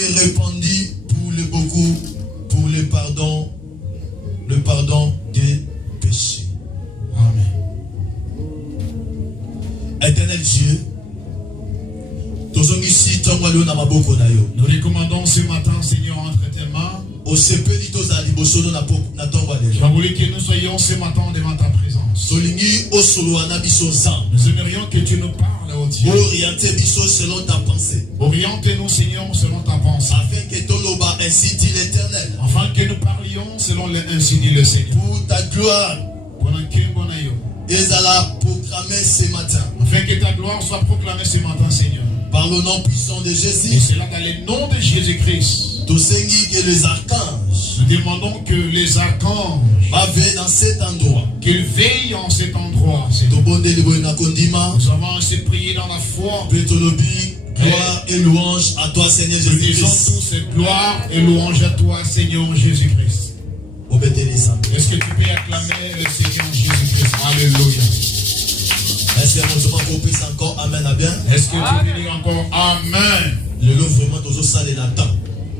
Et répandit pour le beaucoup, pour le pardon des péchés. Amen. Éternel Dieu, nous recommandons ce matin, Seigneur, entre tes mains. Je voulais que nous soyons ce matin devant ta présence. Nous aimerions que tu nous parles, oh Dieu. Orientez-nous selon ta pensée. Oriente-nous, Seigneur, selon ta pensée. Afin que Toloba ainsi dit l'Éternel. Afin que nous parlions selon ainsi dit le Seigneur. Pour ta gloire. Ezala proclamé ce matin. Afin que ta gloire soit proclamée ce matin, Seigneur. Par le nom puissant de Jésus. Et c'est là dans le nom de Jésus-Christ. Tout ce que les archanges. Nous demandons que les archanges veillent dans cet endroit. Qu'ils veillent en cet endroit. Nous avons ainsi prié dans la foi. Gloire et louange à toi, Seigneur Jésus-Christ. Nous disons tous gloire et louange à toi, Seigneur Jésus-Christ. Est-ce que tu peux acclamer le Seigneur Jésus-Christ? Alléluia. Est-ce que tu peux encore Amen à bien? Est-ce que tu peux dire encore Amen? Le lot vraiment toujours ça les latin.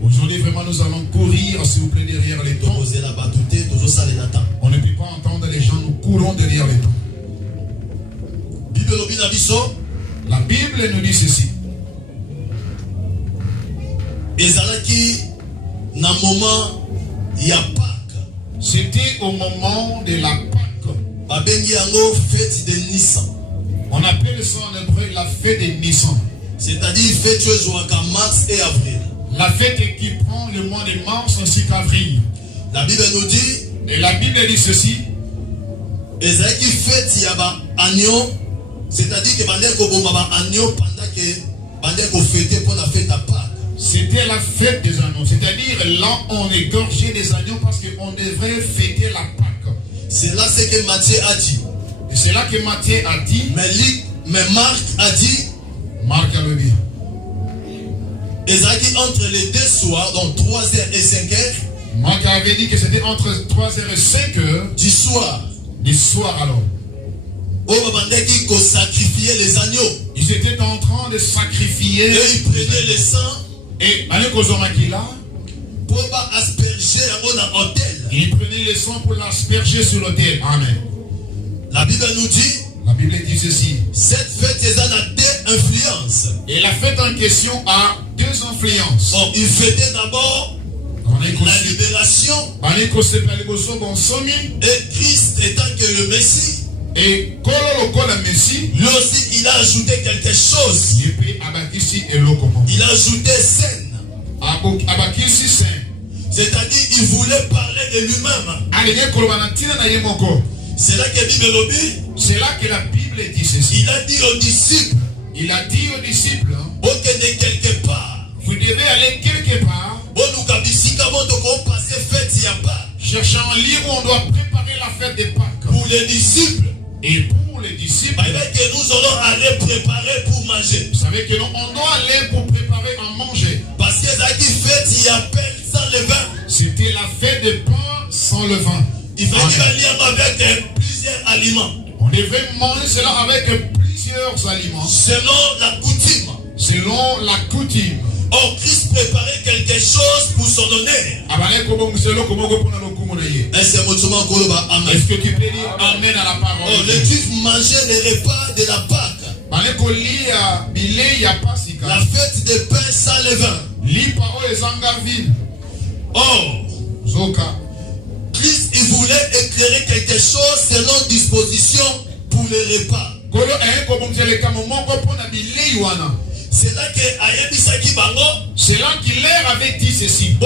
Aujourd'hui vraiment nous allons courir s'il vous plaît derrière les temps. On ne peut pas entendre les gens, nous courons derrière les temps. La Bible nous dit ceci. C'était au moment de la Pâque. On appelle ça en hébreu la fête de Nissan. C'est-à-dire fête jusqu'à mars et avril. La fête qui prend le mois de mars ainsi qu'avril. La Bible nous dit. Et la Bible dit ceci. Ezaki fête yaba agneau. C'est-à-dire que bandé ko bomba agneau pendant que bandé ko fêter pour la fête à Pâques. C'était la fête des agneaux. C'est-à-dire là on égorgeait des agneaux parce qu'on devrait fêter la Pâque. C'est là ce que Matthieu a dit. Et c'est là que Matthieu a dit. Mais Marc a dit. Marc a le dit. Ezaki entre les deux soirs, donc 3h et 5h. Marc avait dit que c'était entre 3h et 5h. Du soir. Du soir alors. Qui sacrifiait les agneaux. Ils étaient en train de sacrifier. Et ils prenaient le sang. Et pour asperger à l'autel. Ils prenaient le sang pour l'asperger sur l'autel. Amen. La Bible nous dit. La Bible dit ceci. Cette fête a deux influences. Et la fête en question a deux influences. Il fêtait d'abord la libération. Et Christ étant que le Messie. Et lui aussi il a ajouté quelque chose. Il a ajouté scène. C'est-à-dire il voulait parler de lui-même. C'est là que la Bible dit. C'est là que la Bible dit ceci. Il a dit aux disciples. Il a dit aux disciples. Quelque part. Vous devez aller quelque part. Cherchant un lieu où on doit préparer la fête des Pâques. Pour les disciples. Et pour les disciples. Que nous allons aller préparer pour manger. Vous savez que on doit aller pour préparer à manger. Parce que la fête il appelle sans levain. C'était la fête des pains sans levain. Il faut lire avec plusieurs aliments. On devait manger cela avec plusieurs aliments. Selon la coutume. Selon la coutume. Or, Christ préparait quelque chose pour son honneur. Est-ce que tu peux dire Amen à la parole? Les Juifs mangeaient les repas de la Pâque. La fête des pains sans levain. Or, Christ il voulait éclairer quelque chose selon disposition pour les repas. C'est là qu'il leur avait dit ceci.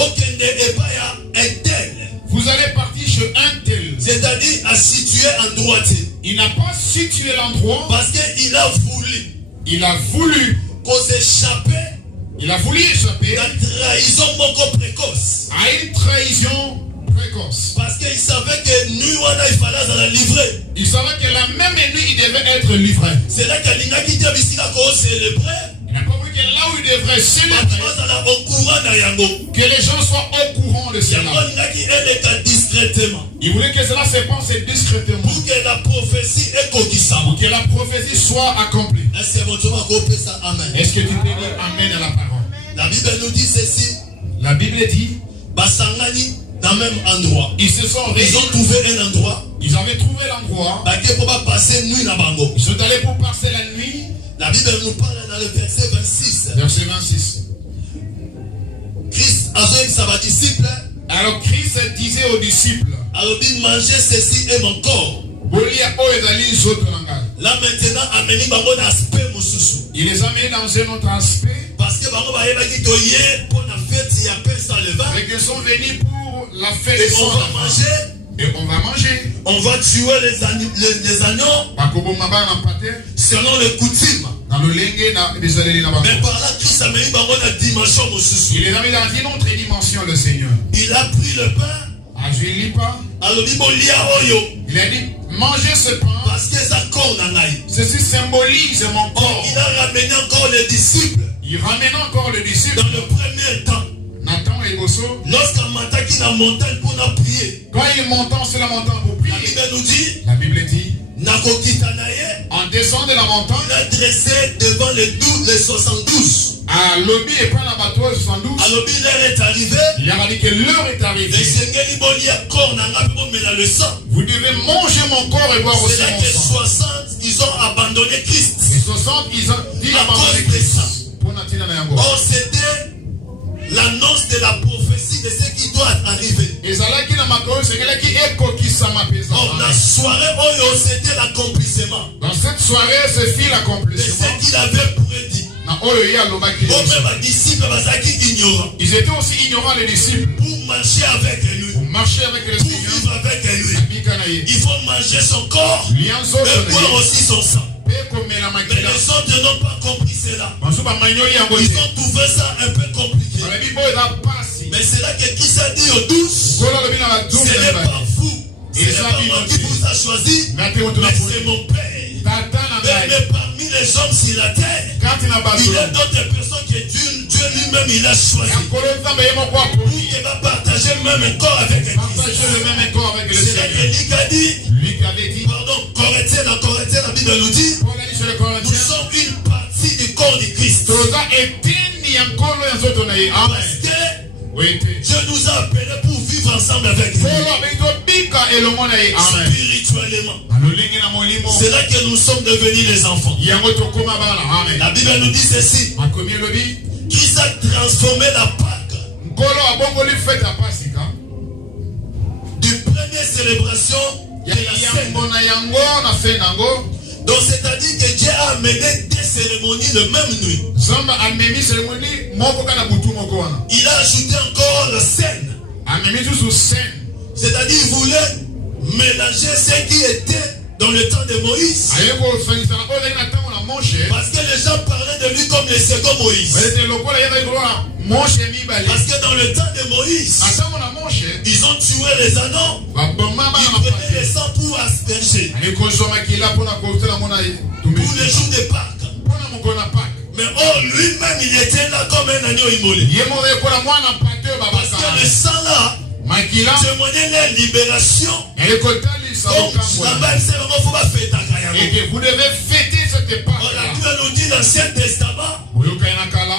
Vous allez partir chez un tel. C'est-à-dire à situer en droite. Il n'a pas situé l'endroit. Parce qu'il a voulu. Il a voulu qu'on s'échappe. Il a voulu échapper à une trahison précoce. À une trahison précoce. Parce qu'il savait que nuit il fallait la livrer. Il savait que la même nuit il devait être livré. C'est là qu'il a quitté célébrer. Il n'a pas vu que là où il devrait célébrer, que les gens soient au courant de cela. Il voulait que cela se passe discrètement. Pour que la prophétie pour que la prophétie soit accomplie. Est-ce que tu peux dire Est-ce que tu peux dire Amen à la parole? La Bible nous dit ceci. Bible dit, basangani dans le même endroit. ils se sont réunis. Ils ont trouvé un endroit. Ils avaient trouvé l'endroit. Passer nuit dans Bango. Ils sont allés pour passer la nuit. La Bible nous parle dans le verset 26. Verset 26. Christ a dit à ses disciples. Alors Christ disait aux disciples, alors dit manger ceci est mon corps. Là maintenant, amenez Bango dans l'aspect Moussousou. Il les a mis dans un autre aspect. Parce que Bango va y aller pour la fête, il y a personne le vin. Et qu'ils sont venus pour la fête. Et on va manger. Et on va manger. On va tuer les agneaux. Selon les coutumes. Mais par là, Christ a mis Bango dans la dimension Moussousou. Il les a mis dans une autre dimension, le Seigneur. Il a pris le pain. Ah, je ne lis pas. Il a dit, mangez ce pain. Parce que ça corps ceci symbolise mon corps. Il a ramené encore les disciples. Il ramène encore les disciples. Dans le premier temps. Nathan et Bosso. Lorsqu'on m'attaque dans la montagne pour nous prier. Quand il monte sur la montagne pour prier. La Bible dit. En descendant de la montagne. Il a dressé devant les 72. À l'obé et pas la bateau 72. À l'obé l'heure est arrivée. Il a dit que l'heure est arrivée. Vous devez manger mon corps et boire aussi mon sang. 60 ils ont abandonné Christ. Les 60 ils ont dit abandonner Christ. Or c'était l'annonce de la prophétie de ce qui doit arriver. Or la soirée où c'était l'accomplissement. Dans cette soirée se fit l'accomplissement. De ce qu'il avait prédit. Ils étaient aussi ignorants les disciples. Pour marcher avec lui. Pour marcher avec le Seigneur. Pour vivre avec lui. Il faut manger son corps. Et boire aussi son sang. Mais les autres n'ont pas compris cela. Ils ont trouvé ça un peu compliqué. Mais c'est là que Christ a dit aux 12, ce n'est pas vous. Ce n'est pas moi qui vous a choisi, mais c'est mon Père. Mais parmi les hommes sur la terre, il y a d'autres personnes que Dieu lui-même il a choisi. Pour qu'il va partager le même corps avec Christ. C'est là que Luc a dit, pardon, Corinthiens, la Bible nous dit, nous sommes une partie du corps de Christ. Parce que Dieu nous a appelés pour vivre ensemble avec lui. Spirituellement. C'est là que nous sommes devenus les enfants. La Bible nous dit ceci. Christ a transformé la Pâque du première célébration de la scène. Donc c'est-à-dire que Dieu a amené des cérémonies le même nuit. Il a ajouté encore la scène. C'est-à-dire qu'il voulait mélanger ce qui était dans le temps de Moïse. Parce que les gens parlaient de lui comme le second Moïse. Parce que dans le temps de Moïse, ils ont tué les anneaux. Ils prenaient le sang pour asperger. Pour les jours de Pâques. Mais lui-même, il était là comme un agneau immolé. Parce que le sang là témoignait la libération. Donc, et que vous devez fêter cette époque. La Bible nous dit dans l'Ancien Testament,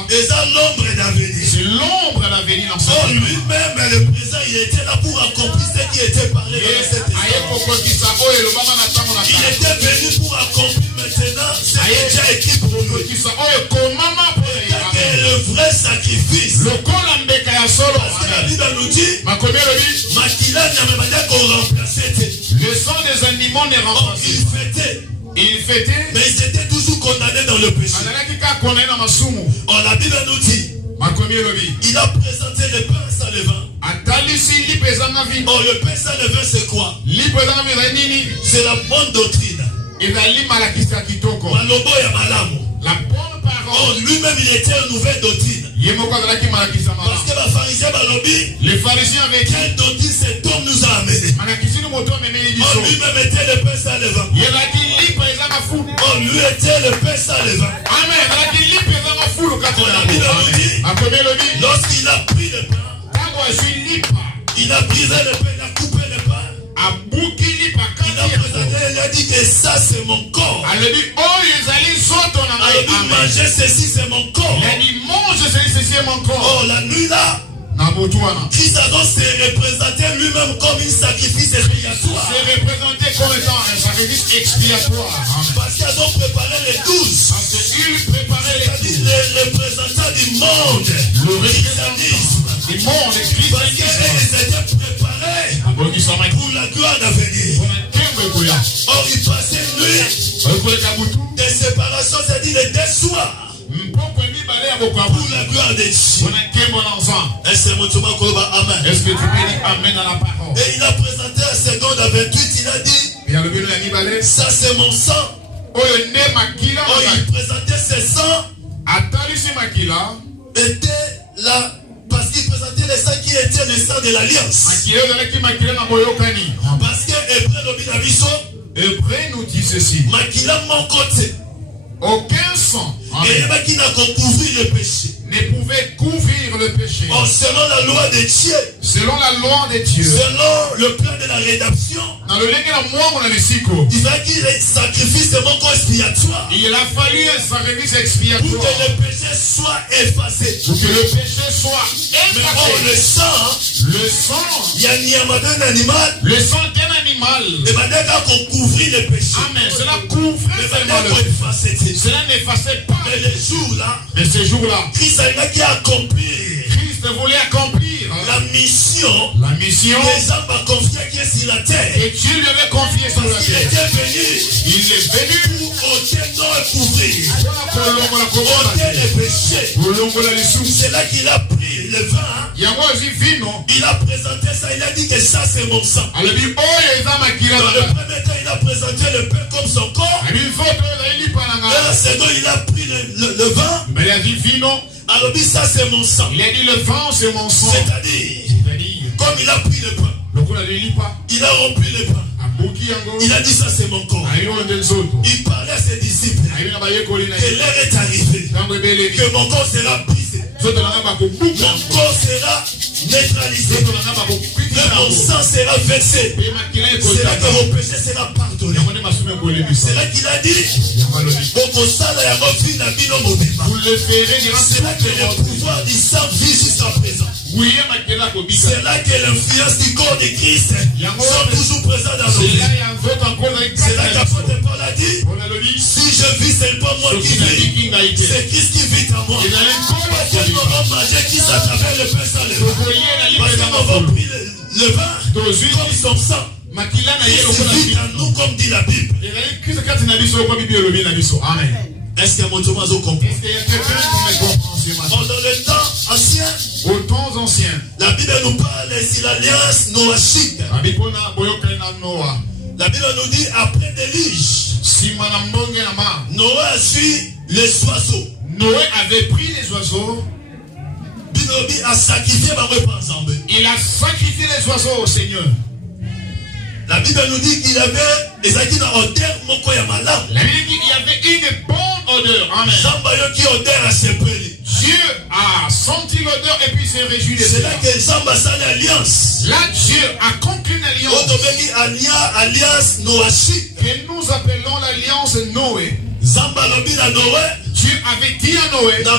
c'est l'ombre à l'avenir. Oh, lui-même, le présent, il était là pour accomplir ce qui était parlé dans l'Ancien Testament. Il était venu pour accomplir maintenant ce qui est déjà écrit pour lui. Et le vrai sacrifice. Parce que la Bible nous dit, le sang des animaux n'est remplacé. Il fêtait. Mais ils étaient toujours condamnés dans le péché. Oh, la Bible nous dit, il a présenté le pain sans levain. Oh, le pain sans levain, c'est quoi? C'est la bonne doctrine. Malobo ya malamu. La bonne parole. Oh, lui-même, il était une nouvelle doctrine. Parce que les pharisiens avaient dit, quelle doctrine cet homme nous a amené? Oh, lui-même était le pain sans levain. Oh, lui était le pain sans levain. Lorsqu'il a pris le pain, il a brisé le pain, il a coupé le pain. Il a présenté, il a dit que ça c'est mon corps. Alors manger ceci c'est mon corps. Il a dit mange ceci c'est mon corps. Oh, la nuit là, Christ a donc se représenté lui-même comme un sacrifice expiatoire. C'est représenté comme étant un sacrifice expiatoire. Parce qu'il a donc préparé les 12. Parce qu'il préparait les 12. Les représentants du monde. Le christianisme. Du monde, le christianisme. Parce qu'ils étaient préparés pour la gloire d'avenir. Or, il passait une nuit de séparation, c'est-à-dire les 2 soirs. Pour la gloire de Dieu. Est-ce que tu peux dire Amen à la parole? Et il a présenté à 2 à 28, il a dit, ça c'est mon sang. Oh, il présentait ses sangs. Était là, parce qu'il présentait les sangs qui étaient le sang de l'alliance. Parce que Hébreu nous dit ceci. Aucun sang et qui n'a couvert le péché. Ne pouvait couvrir le péché. Oh, selon la loi de Dieu. Selon la loi de Dieu. Selon le plan de la rédemption. Il fallait qu'il y ait un sacrifice de mon corps expiatoire. Il a fallu un sacrifice expiatoire. Pour que le péché soit effacé. Pour que le péché soit effacé. Mais oh, le sang. Il y a un animal. Le sang d'un animal. Et maintenant qu'on couvrit le péché. Amen. Cela couvrait seulement. Cela n'effaçait pas. Mais les jours là. Mais ces jours-là. Christ voulait accomplir la mission que les hommes confié qui est sur la terre. Et Dieu lui avait confié sur la terre. Il est venu pour ôter nos couvrir, ôter les péchés. C'est là qu'il a pris le vin. Il a présenté ça, il a dit que ça c'est mon sang. Dans le premier temps, il a présenté le pain comme son corps. Et le second, il a pris le vin. Mais il a dit vino. Alors dit ça c'est mon sang. Il a dit le vin c'est mon sang. C'est-à-dire, comme il a pris le pain, il a rempli le pain. Il a dit ça c'est mon corps. Il parlait à ses disciples que l'heure est arrivée, que mon corps sera brisé, mon corps sera neutralisé, que mon sang sera versé. C'est là que vos péchés seront pardonnés. C'est là qu'il a dit c'est là que le pouvoir du sang vit jusqu'à présent. C'est là que l'influence du corps de Christ sont toujours présents dans nos vies. C'est là qu'apôtre Paul a dit, si je vis, c'est pas moi qui vis, c'est Christ qui vit en moi. Parce que nous avons mangé Christ à travers le pain sans le vin. Parce que nous avons pris le vin comme son sang. Christ vit en nous comme dit la Bible. Amen. Est-ce que mon Thomas a compris? Dans le temps ancien, au temps ancien, la Bible nous parle sur l'alliance noachique. La Bible nous dit après déluge, Noé a suivi les oiseaux. Noé avait pris les oiseaux. Il a sacrifié les oiseaux au Seigneur. La Bible nous dit qu'il avait la Bible dit qu'il y avait une bonne odeur. Amen. Dieu a senti l'odeur et puis s'est réjoui de c'est là que Zamba s'est alliance. Là Dieu a conclu une alliance noachique que nous appelons l'alliance Noé. Zamba lobina Noé. Dieu avait dit à Noé, je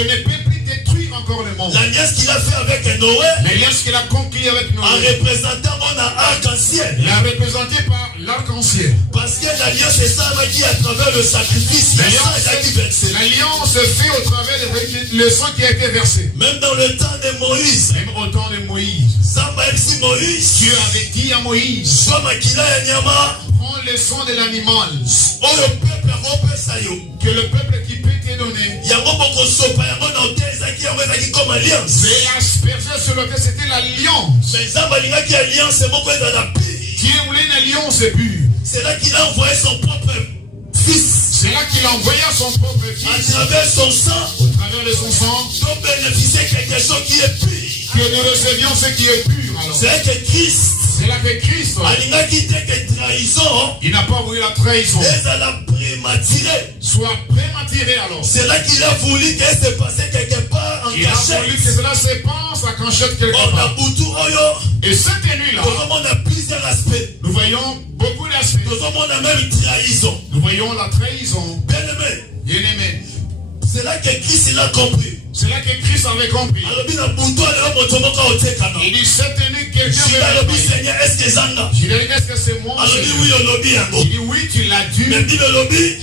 ne peux plus détruire encore le monde. L'alliance qu'il a fait avec Noé, l'alliance qu'il a conclue avec Noé, en représentant mon arc-en-ciel, il a représenté par l'arc-en-ciel. Parce que l'alliance est ça qui à travers le sacrifice. L'alliance fait au travers le sang qui a été versé. Même dans le temps de Moïse. Même au temps de Moïse. Dieu avait dit à Moïse, prends le sang de l'animal que le peuple qui peut te donner. C'est asperger sur lequel c'était l'alliance. Dieu voulait une alliance pure. C'est là qu'il a envoyé son propre fils. C'est là qu'il a envoyé son propre fils. À travers son sang. Au travers de son sang. Pour bénéficier de quelque chose qui est pur. Que nous recevions ce qui est pur. C'est là que Christ. C'est là que Christ. Il n'a pas voulu la trahison. Soit prématuré alors. C'est là qu'il a voulu qu'elle se passait quelque part en cachette. Il a voulu que cela se passe à cachette quelque part. Et cette nuit-là, on a plusieurs aspects. Nous voyons beaucoup d'aspects. On a même trahison. Nous voyons la trahison. Bien-aimé. Bien-aimé. C'est là que Christ l'a compris. C'est là que Christ avait compris. Il dit, cette nuit, quelqu'un veut m'envoyer. Je lui ai dit, est-ce que c'est moi? Il dit, oui, tu l'as dit.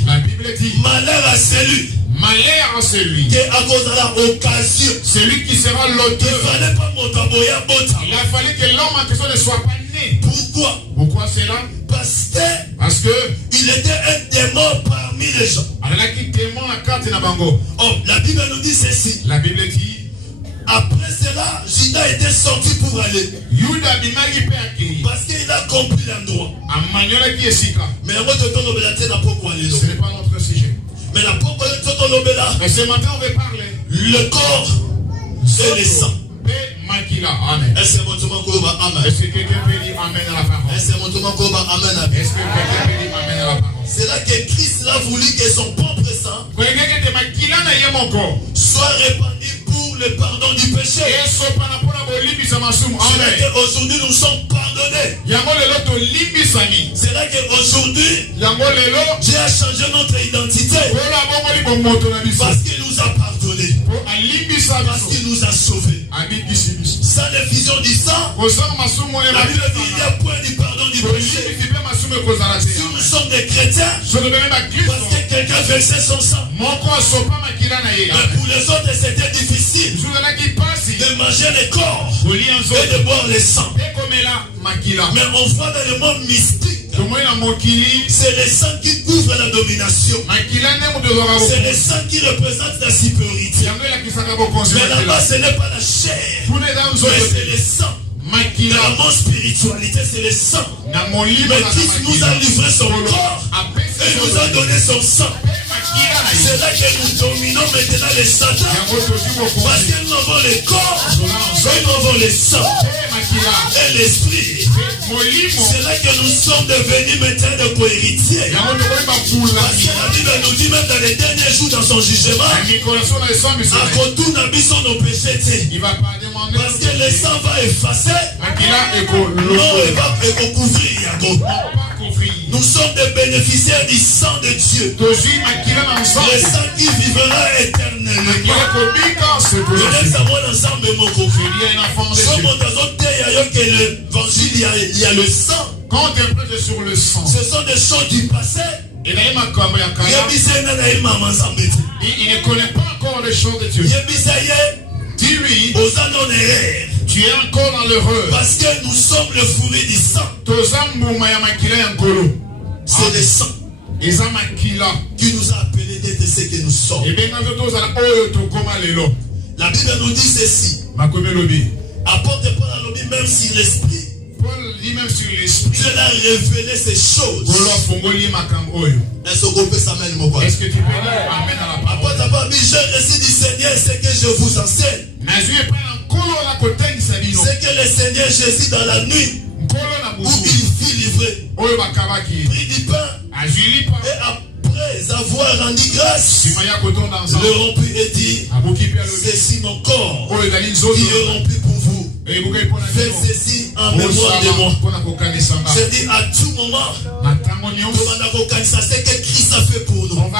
La Bible dit, malheur à celui celui qui sera l'auteur. Il a fallu que l'homme en question ne soit pas né. Pourquoi c'est là? Parce que il était un démon parmi les gens. La Bible nous dit ceci. La Bible dit, après cela, Judas était sorti pour aller. Parce qu'il a compris l'endroit. Mais ce n'est pas notre sujet. Mais ce matin, on veut parler. Le corps et le sang. Amen. Est-ce que quelqu'un peut dire Amen à la parole? Est-ce que quelqu'un peut dire Amen à la parole? C'est là que Christ a voulu que son propre sang soit répandu pour le pardon du péché. Aujourd'hui nous sommes pardonnés. C'est là qu'aujourd'hui Dieu a changé notre identité. Parce qu'il nous a pardonné. Parce qu'il nous a sauvés. Sans l'effusion du sang, la Bible dit qu'il n'y a point du pardon du péché. Si nous sommes des chrétiens, parce que quelqu'un versait son sang. Mais pour les autres, c'était difficile de manger les corps et de boire le sang. Mais on voit dans le monde mystique, c'est le sang qui couvre la domination. C'est le sang qui représente la supériorité. Mais là-bas, ce n'est pas la chair, mais c'est le sang. Dans mon spiritualité, c'est le sang. Mais Christ nous a livré son corps et nous a donné son sang. C'est là que nous dominons maintenant les Satan. Parce que nous avons le corps et nous avons le sang et l'esprit. C'est là que nous sommes devenus maintenant de co-héritiers. Parce que la Bible nous dit même dans les derniers jours dans son jugement, à retour n'habissons nos péchés. Parce que le sang va effacer, non, il va couvrir. Nous sommes des bénéficiaires du sang de Dieu. Le sang qui vivra éternellement. Il y a le sang. Quand on prêche sur le sang, ce sont des choses du passé. Il ne connaît pas encore les choses de Dieu. Dis-lui, tu es encore dans l'heureux. Parce que nous sommes le fruit du sang. C'est le sang qui nous a appelés d'être ce que nous sommes. La Bible nous dit ceci. Apporte Paul à l'objet, même si l'esprit, Dieu a révélé ces choses. Est-ce que tu peux dire Amen à la parole? Apporte à Paul, je récite du Seigneur ce que je vous enseigne. C'est que le Seigneur Jésus dans la nuit où il fut livré, prit du pain et après avoir rendu grâce, le rompit et dit, ceci mon corps qui est rompu pour vous. Faites ceci en mémoire de moi. Je dis à tout moment, c'est que Christ a fait pour nous.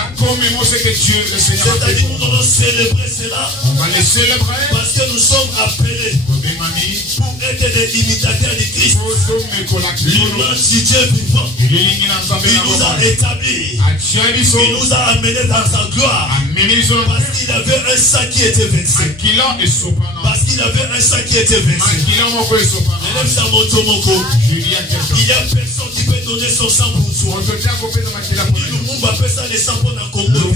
C'est-à-dire nous allons célébrer cela. Parce que nous sommes appelés pour être des imitateurs de Christ. L'image du Dieu vivant. Il nous a établis. Il nous a amenés dans sa gloire. Parce qu'il avait un sang qui était versé. Parce qu'il avait un sang qui était versé. Il y a personne qui peut donner son sang pour toi. Le monde appelle ça le sang pour la Congo.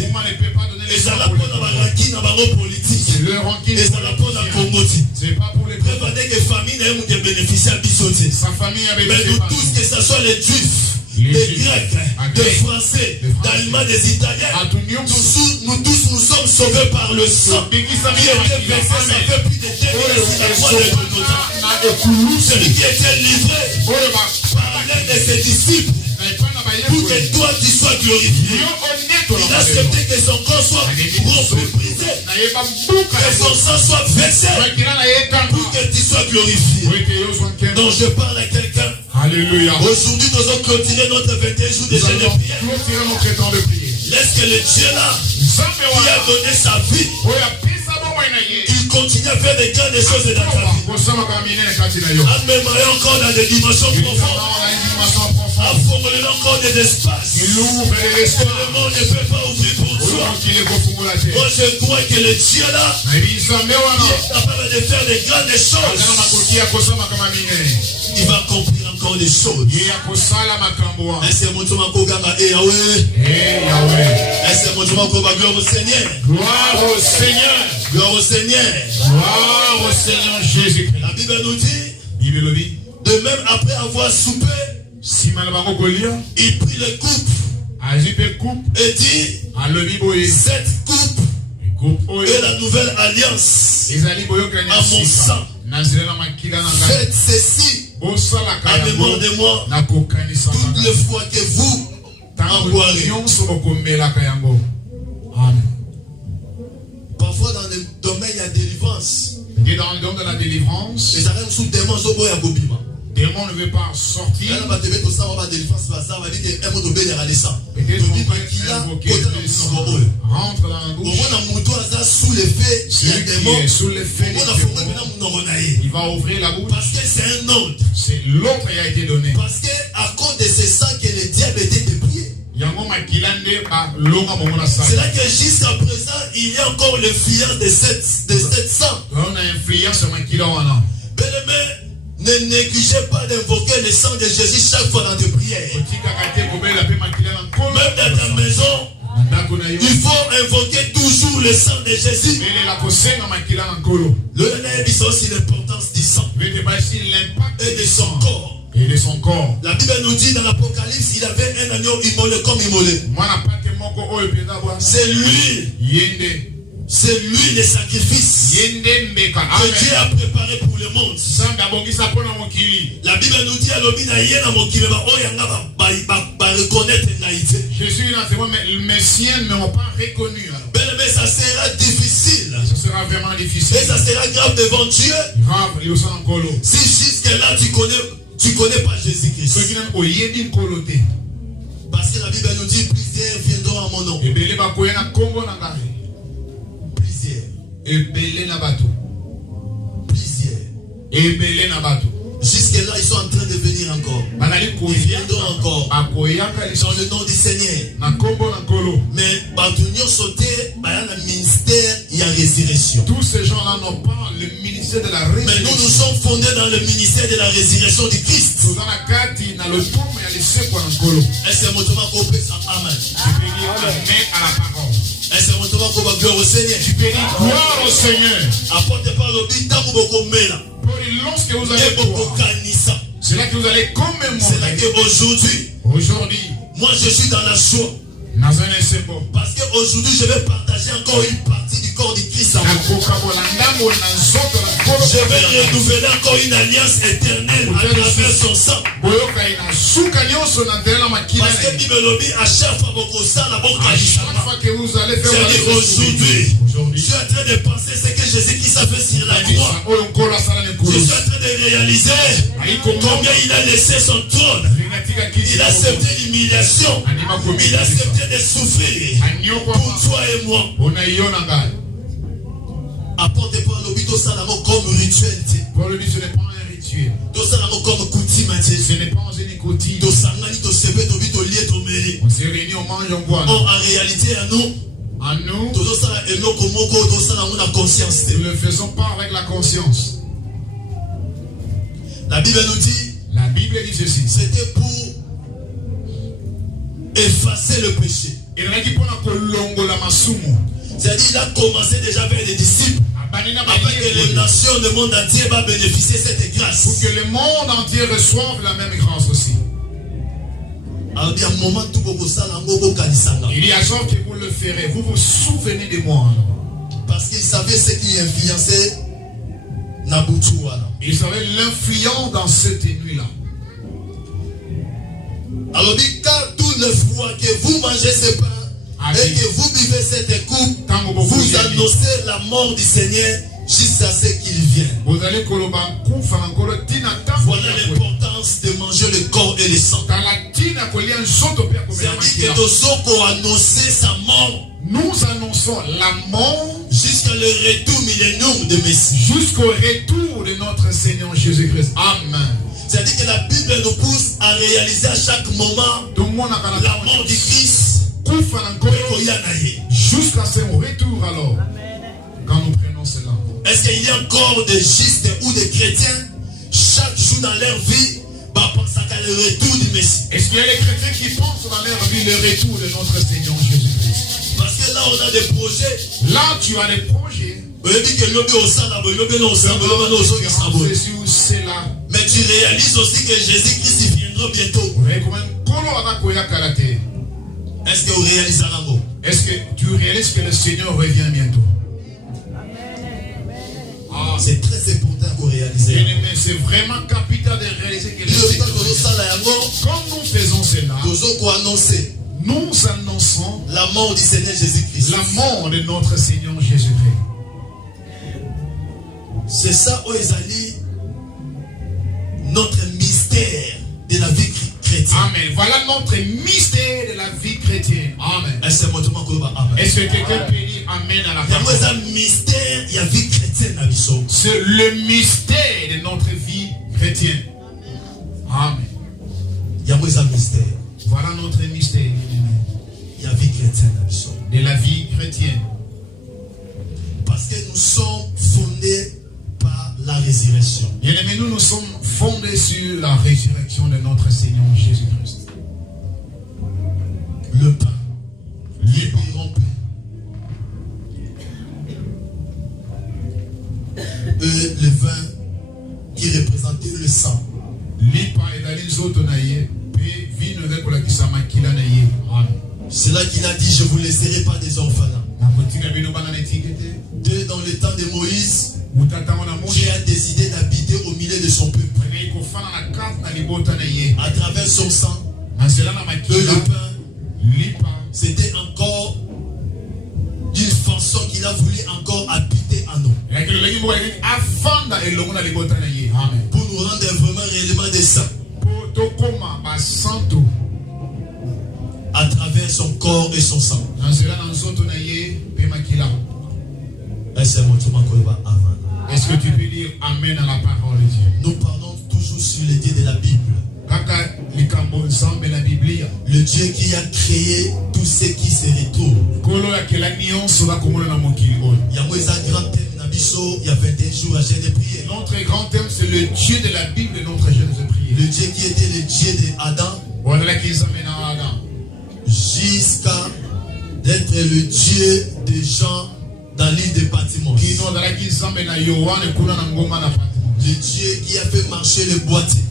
Et ça l'a pour la ranking dans la politique. Et ça l'a pour la Congo. C'est pas pour les prévenir que famille n'a des bénéficiaires bisotés. Mais nous tous, que ce soit les Juifs, des Grecs, des Français, d'Allemands, des Italiens, nous tous nous sommes sauvés par le sang qui était versé. Ça fait plus de 2000 ans. Celui qui était livré par l'un de ses disciples pour que toi tu sois glorifié. Il a accepté que son corps soit rompu, brisé, que son sang soit versé pour que tu sois glorifié. Donc je parle à quelqu'un. Alléluia. Aujourd'hui nous allons continuer notre 21 jours de jeûne de prière. Laisse que le Dieu là qui a donné sa vie il continue à faire des grandes choses dans ta vie. Amène encore dans des dimensions profondes. Afforme encore des espaces. Le monde ne peut pas ouvrir pour toi. Moi je crois que le Dieu là, il est capable de faire des grandes choses. Il va accomplir encore des choses. Est-ce que mon Dieu m'a dit Yahweh? Est-ce que mon Dieu m'a dit gloire au Seigneur? Gloire au Seigneur. Gloire au Seigneur. Gloire au Seigneur Jésus. La Bible nous dit, de même après avoir soupé, il prit le coupe et dit, cette coupe est la nouvelle alliance à mon sang. Faites ceci à mémoire de moi toutes les fois que vous en boirez. Amen. Parfois dans le domaine il y a délivrance. Et dans le domaine de la délivrance, démon ne veut pas sortir. Peut-être qu'on va rentre dans la bouche. sous l'effet, sous l'effet, il va ouvrir la bouche. Parce que c'est un ordre. C'est l'autre qui a été donné. Parce que à cause de ce sang que le diable était déplié. C'est là que jusqu'à présent, il y a encore l'influence de cette sang. On a influence sur Bien-aimé, ne négligez pas d'invoquer le sang de Jésus chaque fois dans tes prières. Même dans ta maison, il faut invoquer toujours le sang de Jésus. Le nez dit aussi l'importance du sang et de son corps. Et de son corps. La Bible nous dit dans l'Apocalypse, il avait un agneau immolé comme immolé. C'est lui. C'est lui le sacrifice que Dieu a préparé pour le monde. La Bible nous dit à l'obina yena mokimeba oyanga ba reconnaître naïté. Jésus mais mes siens ne m'ont pas reconnu. Mais ça sera difficile. Ça sera vraiment difficile. Et ça sera grave devant Dieu. Grave, si jusque là tu connais pas Jésus-Christ. Parce que la Bible nous dit plusieurs viendront à mon nom. Plusieurs. Jusque là, ils sont en train de venir encore. Ils viendront encore. Dans le nom du Seigneur. Mais Batunion sauté, il y a le ministère, il y a résurrection. Tous ces gens-là n'ont pas le ministère de la résurrection. Mais nous sommes fondés dans le ministère de la résurrection du Christ. Est-ce que mon Dieu m'a compris ça? Amen. À la parole. Est-ce que mon Dieu m'a compris gloire au Seigneur? Tu peux dire gloire au Seigneur. Apportez pas l'obit, tant que vous là. Lorsque vous allez c'est là que vous allez commémorer. C'est là qu'aujourd'hui, moi je suis dans la joie. Parce qu'aujourd'hui je vais partager encore une partie du corps du Christ en vous. Je vais renouveler encore une alliance éternelle à travers son sang. Parce que Bible dit à chaque fois que vous allez faire aujourd'hui, je suis en train de penser ce que Jésus-Christ a fait sur la croix. Je suis en train de réaliser combien il a laissé son trône. Il a accepté l'humiliation. Il a accepté de souffrir pour toi et moi. Apportez pas l'obito salamo comme rituel. Pour lui, ce n'est pas un rituel. Comme coutume. Ce n'est pas une coutume. On s'est réunis au mange en bois. En réalité, à nous, nous le faisons pas avec la conscience. La Bible nous dit, ceci. C'était pour effacer le péché. C'est-à-dire qu'il a commencé déjà avec les disciples. Afin que les nations du monde entier va bénéficier de cette grâce. Pour que le monde entier reçoive la même grâce aussi. Il y a genre que vous le ferez. Vous vous souvenez de moi. Parce qu'il savait ce qui influençait Nabutu. Il savait l'influence dans cette nuit-là. Alors dit, car toutes les fois que vous mangez ce pain et que vous buvez cette coupe, vous annoncez la mort du Seigneur jusqu'à ce qu'il vienne. Voilà l'importance de manger le corps et le sang. C'est-à-dire que nous annoncer sa mort. Nous annonçons la mort jusqu'à jusqu'à le retour millénaire de Messie. Jusqu'au retour de notre Seigneur Jésus-Christ. Amen. C'est-à-dire que la Bible nous pousse à réaliser à chaque moment la mort du Christ. Jusqu'à son retour alors. Quand nous prenons cela. Est-ce qu'il y a encore des justes ou des chrétiens chaque jour dans leur vie pensent à le retour du Messie? Est-ce qu'il y a des chrétiens qui pensent dans leur vie le retour de notre Seigneur Jésus-Christ? Parce que là on a des projets. Là tu as des projets. Mais tu réalises aussi que Jésus-Christ viendra bientôt. Est-ce que vous réalisez un mot? Est-ce que tu réalises que le Seigneur revient bientôt? Ah, c'est très important pour réaliser. C'est vraiment capital de réaliser que le Seigneur revient. Quand nous faisons cela, nous annonçons la mort du Seigneur Jésus-Christ. La mort de notre Seigneur Jésus-Christ. C'est ça, Oezali, notre mystère de la vie chrétienne. Amen. Voilà notre mystère de la vie chrétienne. Amen. Est-ce que quelqu'un peut dire Amen à la parole? C'est le mystère de notre vie chrétienne. Amen. Voilà notre mystère de la vie chrétienne. Parce que nous sommes fondés par la résurrection. Bien-aimés, nous sommes fondés sur la résurrection de notre Seigneur Jésus-Christ. Le pain, libre et rempli. Et le vin qui représentait le sang. C'est là qu'il a dit, je ne vous laisserai pas des orphelins. Dans le temps de Moïse, Dieu a décidé d'habiter au milieu de son peuple. À travers son sang, le pain, c'était encore d'une façon qu'il a voulu encore habiter en nous. Pour nous rendre vraiment réellement des saints. À travers son corps et son sang. Est-ce que tu peux dire Amen à la parole de Dieu? Nous parlons toujours sur le Dieu de la Bible. Le Dieu qui a créé tout ce qui se retrouve. Il y a un grand thème il y a 21 jours à jeûne et prière. Notre grand thème c'est le Dieu de la Bible, notre jeûne et prière. Le Dieu qui était le Dieu d'Adam. Jusqu'à d'être le Dieu des gens dans l'île de Patmos. Le Dieu qui a fait marcher le boîtier.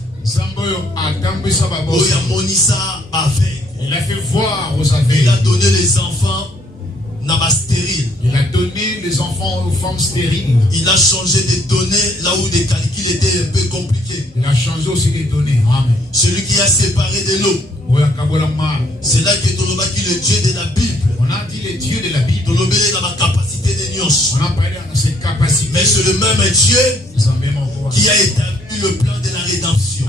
Il a fait voir aux aveugles. Il a donné les enfants stériles. Il a donné les enfants aux femmes stériles. Il a changé des données là où des calculs étaient un peu compliqués. Il a changé aussi des données. Amen. Celui qui a séparé de l'eau. C'est là que Toloba qui est le Dieu de la Bible. On a dit le Dieu de la Bible. Toloba est dans la capacité de Nyons. On a parlé de cette capacité. Mais c'est le même Dieu qui a établi le plan de la rédemption.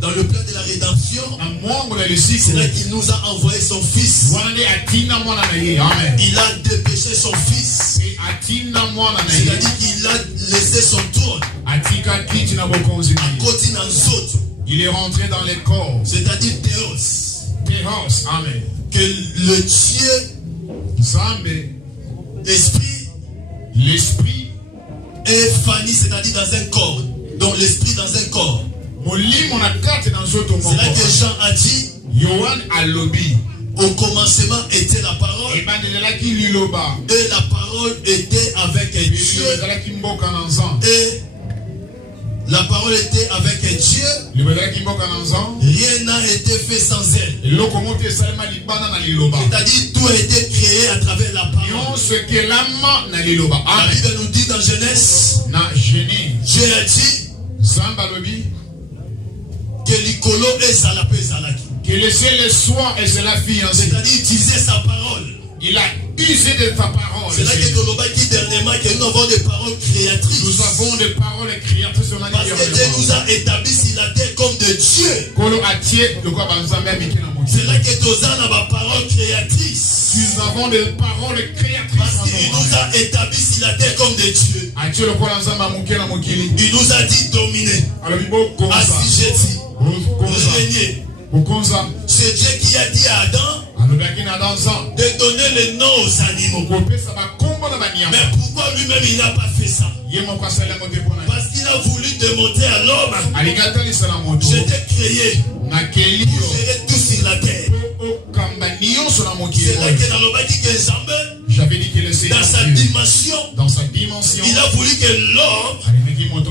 Dans le plan de la rédemption, c'est là qu'il nous a envoyé son fils. Il a dépêché son fils. C'est-à-dire qu'il a laissé son trône. Il est rentré dans les corps. C'est-à-dire Théos. Amen. Que le Dieu, l'esprit est fani, c'est-à-dire dans un corps. Donc l'esprit dans un corps. C'est là que Jean a dit, au commencement était la parole. Et la parole était avec Dieu. Et la parole était avec Dieu. Rien n'a été fait sans elle. C'est-à-dire tout a été créé à travers la parole. La Bible nous dit dans Genèse, Dieu a dit que l'icolo est salapé salaki. Que le ciel soit et c'est la fille ainsi. C'est-à-dire utiliser sa parole. Il a usé de ta parole. C'est là que Toloba dit dernièrement que nous avons des paroles créatrices. Nous avons des paroles créatrices. Parce que Dieu nous a établis sur la terre comme de Dieu. C'est là que Tozan a ma parole créatrice. Nous avons des paroles créatrices. Parce qu'il nous a établis sur la terre comme des dieux. Il nous a dit dominer, assujettir, régner. C'est Dieu qui a dit à Adam de donner le nom aux animaux. Mais pourquoi lui-même il n'a pas fait ça? Parce qu'il a voulu démontrer à l'homme, je t'ai créé pour gérer tout sur la terre. C'est là que dans le dit que dans sa dimension, il a voulu que l'homme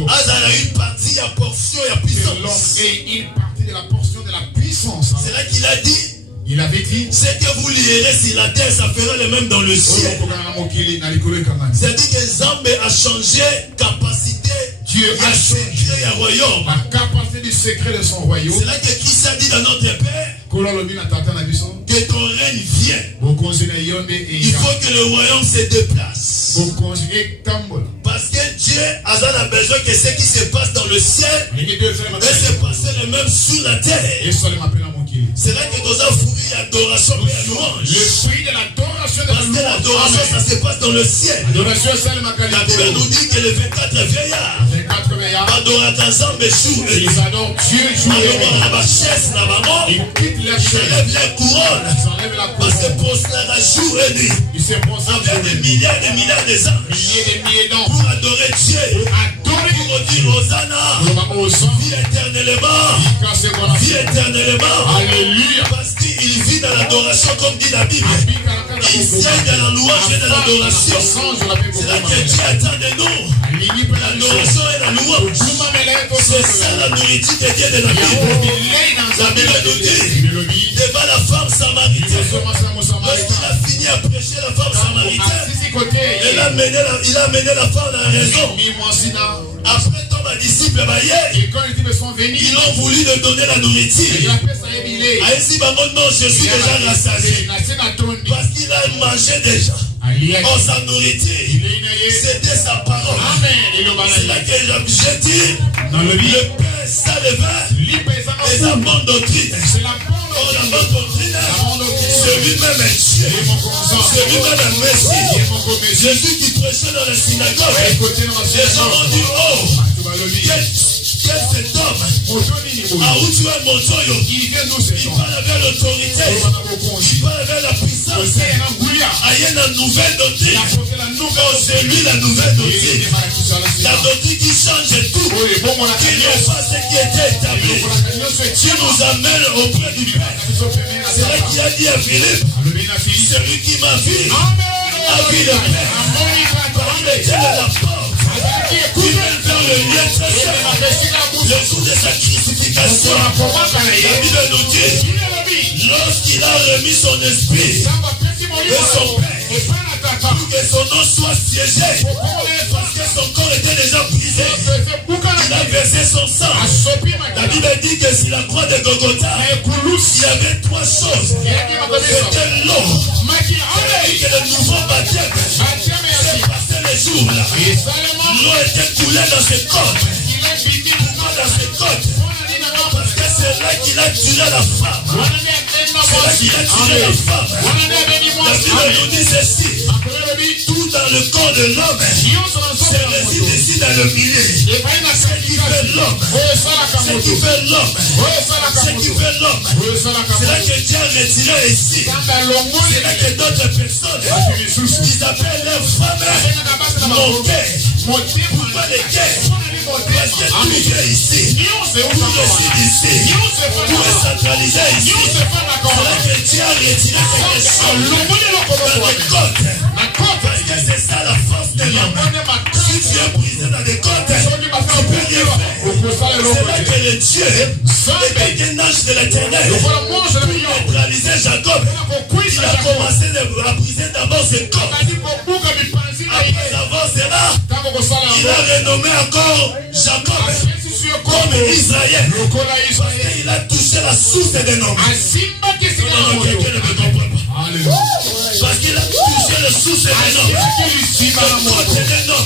a une partie, à portion, à puissance. Et une partie de la portion de la puissance. C'est là qu'il a dit, il avait dit, ce que vous lirez sur la terre, ça fera le même dans le ciel. C'est-à-dire que Zambé a changé capacité. Dieu a changé un royaume. La capacité du secret de son royaume. C'est là que Christ a dit dans notre Père que ton règne vienne. Il faut que le royaume se déplace. Parce que Dieu a besoin que ce qui se passe dans le ciel se passe le même sur la terre. C'est là que nous avons fourni l'adoration et la louange. Le fruit de l'adoration. Parce que l'adoration, ça se passe dans le ciel. La Bible nous dit que les 24 vieillards adorent ensemble jour et nuit. Ils adorent Dieu jour et nuit. Ils quittent leur chaise. Ils enlèvent les couronnes. Parce que pour cela, jour et nuit, avec des milliards et des milliards de ans, pour adorer Dieu, pour dire Hosanna, vie éternellement, vie éternellement. Alléluia. Parce qu'il vit dans l'adoration comme dit la Bible. Il sait dans la louange et dans l'adoration. C'est là que Dieu attend de nous. L'adoration et la louange. C'est ça la nourriture que Dieu de la Bible. La Bible nous dit, devant la femme samaritaine, lorsqu'il a fini à prêcher la femme samaritaine, il a amené la femme à la raison. Après, quand ma disciple ils ont voulu lui donner la nourriture. Non, je suis déjà rassasié. Parce qu'il a mangé déjà. Oh, sa nourriture, c'était sa parole. C'est là que j'ai dit, le pain, ça le vin, et la bonne doctrine. Oh, la bonne doctrine, celui-même est Dieu. Celui-même est Messie. Jésus qui prêchait dans la synagogue, les gens ont dit, oh, quel cet homme, où tu es mon Dieu, il parle avec l'autorité, il parle avec la puissance. Il y a une nouvelle doctrine. Oh, c'est lui la nouvelle doctrine. La doctrine qui change tout, qui ne pas ce qui était établi, qui nous amène auprès du Père. C'est là qu'il a dit à Philippe, celui qui m'a vu a vu le Père. Il était à la porte. Il vient vers le lien très saint. Le jour de sa crucifixion, la Bible nous dit, lorsqu'il a remis son esprit de son Père, pour que son nom soit siégé, parce que son corps était déjà brisé, il a versé son sang. La Bible dit que sur la croix de Golgotha, il y avait trois choses. C'était l'eau. Il dit que le nouveau baptême s'est passé les jours là. L'eau était coulée dans ses côtes. Pourquoi dans ses côtes? Parce que c'est là qu'il a tué la femme. C'est là qu'il a tué la femme. La Bible nous dit ceci. Tout dans le corps de l'homme c'est réside ici dans le milieu. Ce qui fait l'homme. Ce qui fait l'homme. Ce qui fait l'homme. C'est là que Dieu a retiré ici. C'est là que d'autres personnes qui appellent leurs femmes moquées. Pourquoi les gays? Parce que tout est ici. Tout réside ici. Tout est centralisé ici. C'est là que Dieu a retiré quelque chose dans les côtes. Parce que c'est ça la force de l'homme. Si tu es brisé dans les côtes, tu peux rien faire. C'est là que le Dieu était un ange de l'éternel. Pour neutraliser Jacob, il a commencé à briser d'abord ses côtes. Après avoir cela, il a renommé encore Jacob comme Israël. Parce qu'il a touché la source des noms. Quelqu'un ne me comprend pas. Parce qu'il a touché la source des noms. Le côté des noms.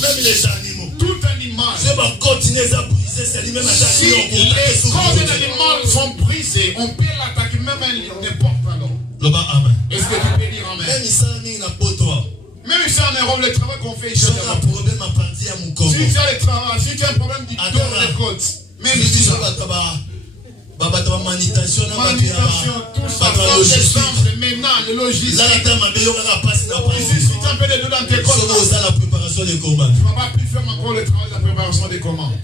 Même les animaux. Tout animal. Je vais continuer à briser. C'est lui-même à si les corps des animaux sont brisés, on peut l'attaquer même un lion, n'importe alors. Est-ce que tu peux dire amen? Même si on est le travail qu'on fait ici. Si tu as le travail, si tu as un problème du dos, des côtes, même si tu as manutention, tout ça, le ménage, le logiciel. Si tu as un peu de dos dans tes côtes, tu ne vas pas plus faire encore le travail de la préparation des commandes.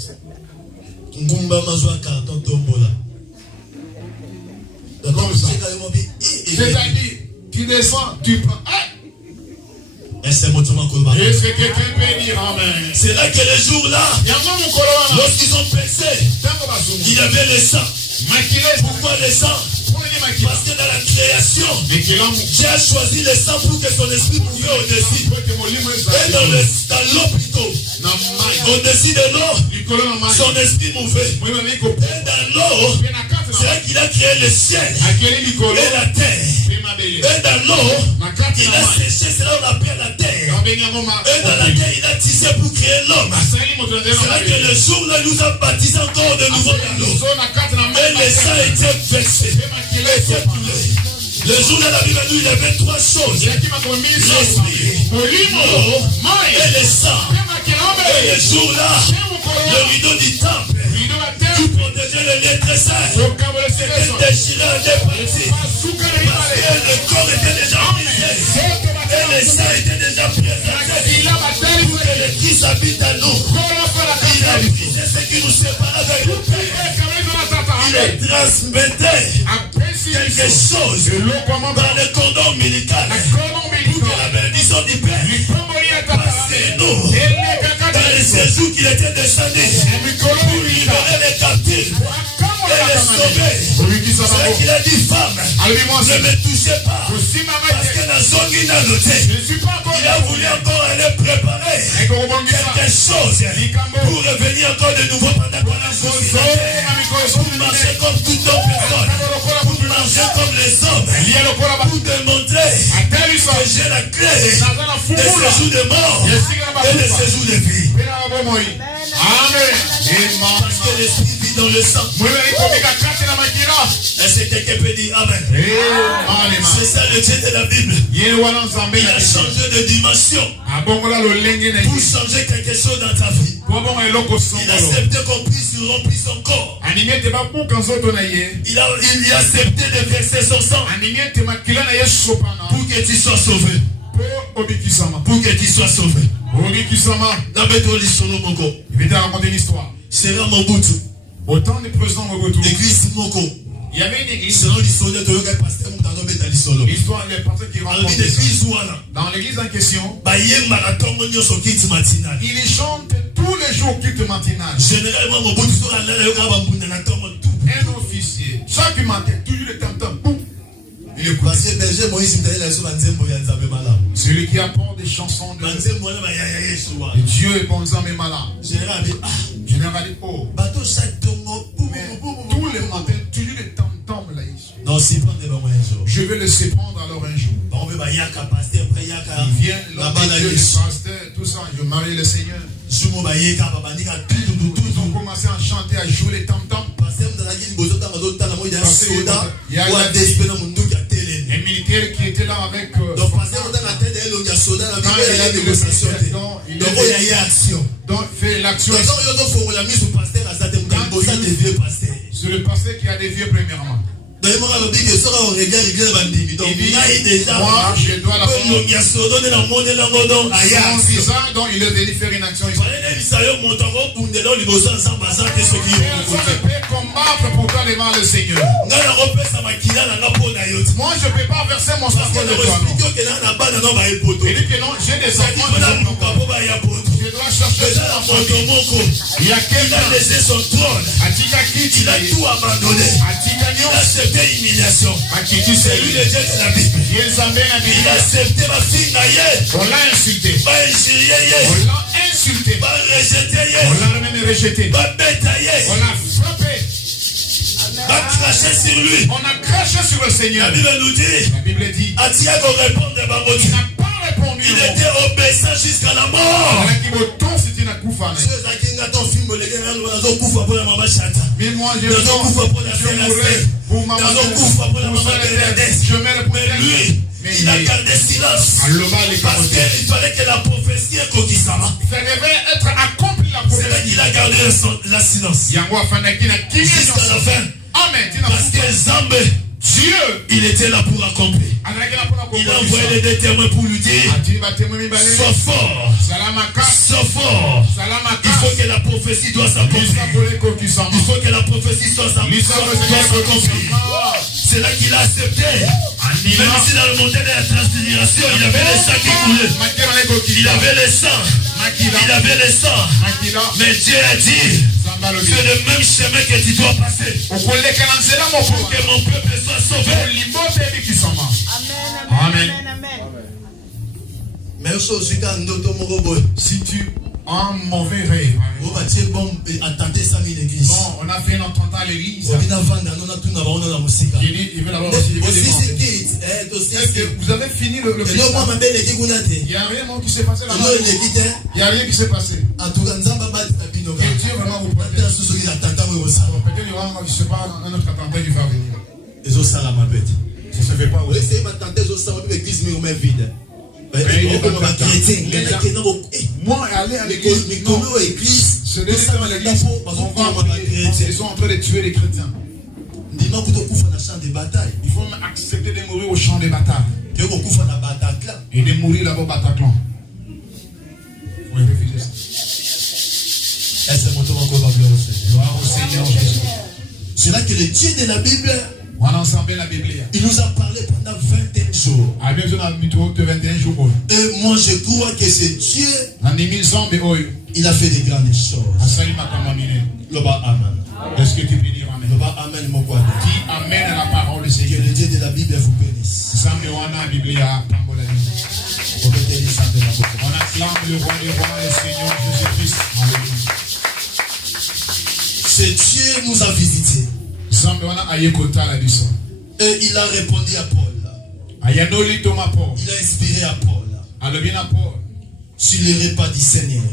C'est-à-dire, tu descends, tu prends. Est-ce que quelqu'un peut dire amen? C'est là que les jours-là, lorsqu'ils ont percé, il y avait le sang. Pourquoi le sang? Parce que dans la création, Dieu a choisi le sang pour que son esprit pouvait au-dessus. Et dans l'eau plutôt, au-dessus de l'eau, son esprit mouvait. Et dans l'eau, c'est là qu'il a créé le ciel et la terre. Et dans l'eau, il a séché, c'est là qu'on appelle la terre. Et dans la terre, il a tissé pour créer l'homme. C'est là que le jour là, il nous a baptisé encore de nouveau dans l'eau. Et le sang était versé. Le jour de la Bible, il y avait trois choses. L'esprit, l'eau et le sang. Et le jour là, le rideau du temple qui protégeait le lieu très saint était déchiré en deux parties. Parce que le corps était déjà brisé. Et le sang était déjà présenté. Pour que le Christ habite à nous. Il a brisé ce qui nous sépare avec le Père. Il a transmetté quelque chose par le cordon ombilical pour que la bénédiction du Père passe nous. Dans les séjours qu'il était descendu pour libérer les captifs et les sauver. C'est qu'il a dit, femme, ne me touchez pas parce que la zone il a noté. Il a voulu encore aller préparer quelque chose pour revenir encore de nouveau pendant qu'on a pour marcher comme toute autre personne, pour marcher comme les hommes, pour démontrer que j'ai la clé des séjours de mort et des séjours de vie. Amen. Parce que l'esprit vit dans le sang. Est-ce que quelqu'un peut dire amen? C'est ça le Dieu de la Bible. Il a changé de dimension pour changer quelque chose dans ta vie. Il a accepté qu'on puisse remplir son corps. Il a accepté de verser son sang pour que tu sois sauvé. Pour que tu sois sauvé. Je vais te raconter une histoire. C'est Mobutu. Au temps du président Mobutu, l'église Moko. Il y avait une église. L'histoire des pasteurs qui racontent dans l'église en question. Il chante tous les jours au culte matinal. Généralement, Mobutu un officier. Chaque matin, toujours le tam-tam. Il écoute. Celui qui apporte des chansons de Dieu est bon dans mes malades. Général dit, oh. Mais tous les matins, toujours le tam-tam là. Je vais le séprendre alors un jour. Il vient là-bas, le pasteur, tout ça. Je marie le Seigneur. Ils ont commencé à chanter, à jouer les tam-tam. Un militaire qui était là avec. Donc, fait l'action. C'est le pasteur qui a des vieux premièrement. Moi, je dois la faire. Donc, il est venu faire une action. Combattre pour toi devant le Seigneur. Moi, je ne peux pas verser mon sang de toi. Il dit que non, j'ai des enfants. Je dois chercher ça. Il y a quelqu'un qui a laissé son trône. Il a tout abandonné. Il a accepté l'humiliation. C'est lui le Dieu de la Bible. Il a accepté ma fille naïe. On l'a insulté. On l'a insulté. On l'a même rejeté. On l'a frappé. On a craché sur lui. On a craché sur le Seigneur. La Bible nous dit. La Bible dit. Il n'a pas répondu. Il était obéissant jusqu'à la mort. Mais moi, je mourrai pour ma mère. Mais lui, il a gardé silence. Parce qu'il fallait que la prophétie est coquissama. Ça devait être accompli la prophétie. C'est là qu'il a gardé la silence. Jusqu'à la fin. Amen. Parce que Zambé, Dieu, il était là pour accomplir. Il a envoyé les deux témoins pour lui dire: sois fort, sois fort. Il faut que la prophétie doit s'accomplir. Il faut que la prophétie soit s'accomplir. C'est là qu'il a accepté. Même si dans le montagne de la transfiguration, il avait le sang qui coulait. Il avait le sang. Il avait le sang. Mais Dieu a dit: c'est le même chemin que tu dois passer pour que mon peuple soit sauvé. Amen. Mais Si tu as un mauvais rêve, bon, on a fait un attentat à l'église. J'ai dit, il veut d'abord est-ce que vous avez fini le il n'y a rien qui s'est passé là-bas. Il n'y a rien qui s'est passé. Que Dieu vraiment vous protège. Peut-être qu'il y aura un autre attentat qui va venir. Ça ne se fait pas. Moi, aller à l'église, ils sont en train de tuer les chrétiens. Il faut accepter de mourir au champ de bataille. Et de mourir là-bas au Bataclan. Oui, refusez ça. Gloire au Seigneur Jésus. C'est là que le Dieu de la Bible, il nous a parlé pendant 21 jours. Et moi je crois que ce Dieu, il a fait des grandes choses. Loba amen. Est-ce que tu peux dire amen? Loba amen mon quoi? Dis amen à la parole de Seigneur. Que le Dieu de la Bible vous bénisse. On acclame le roi des rois et le Seigneur Jésus-Christ. Ce Dieu nous a visités. Et il a répondu à Paul. Il a inspiré à Paul sur les repas du Seigneur.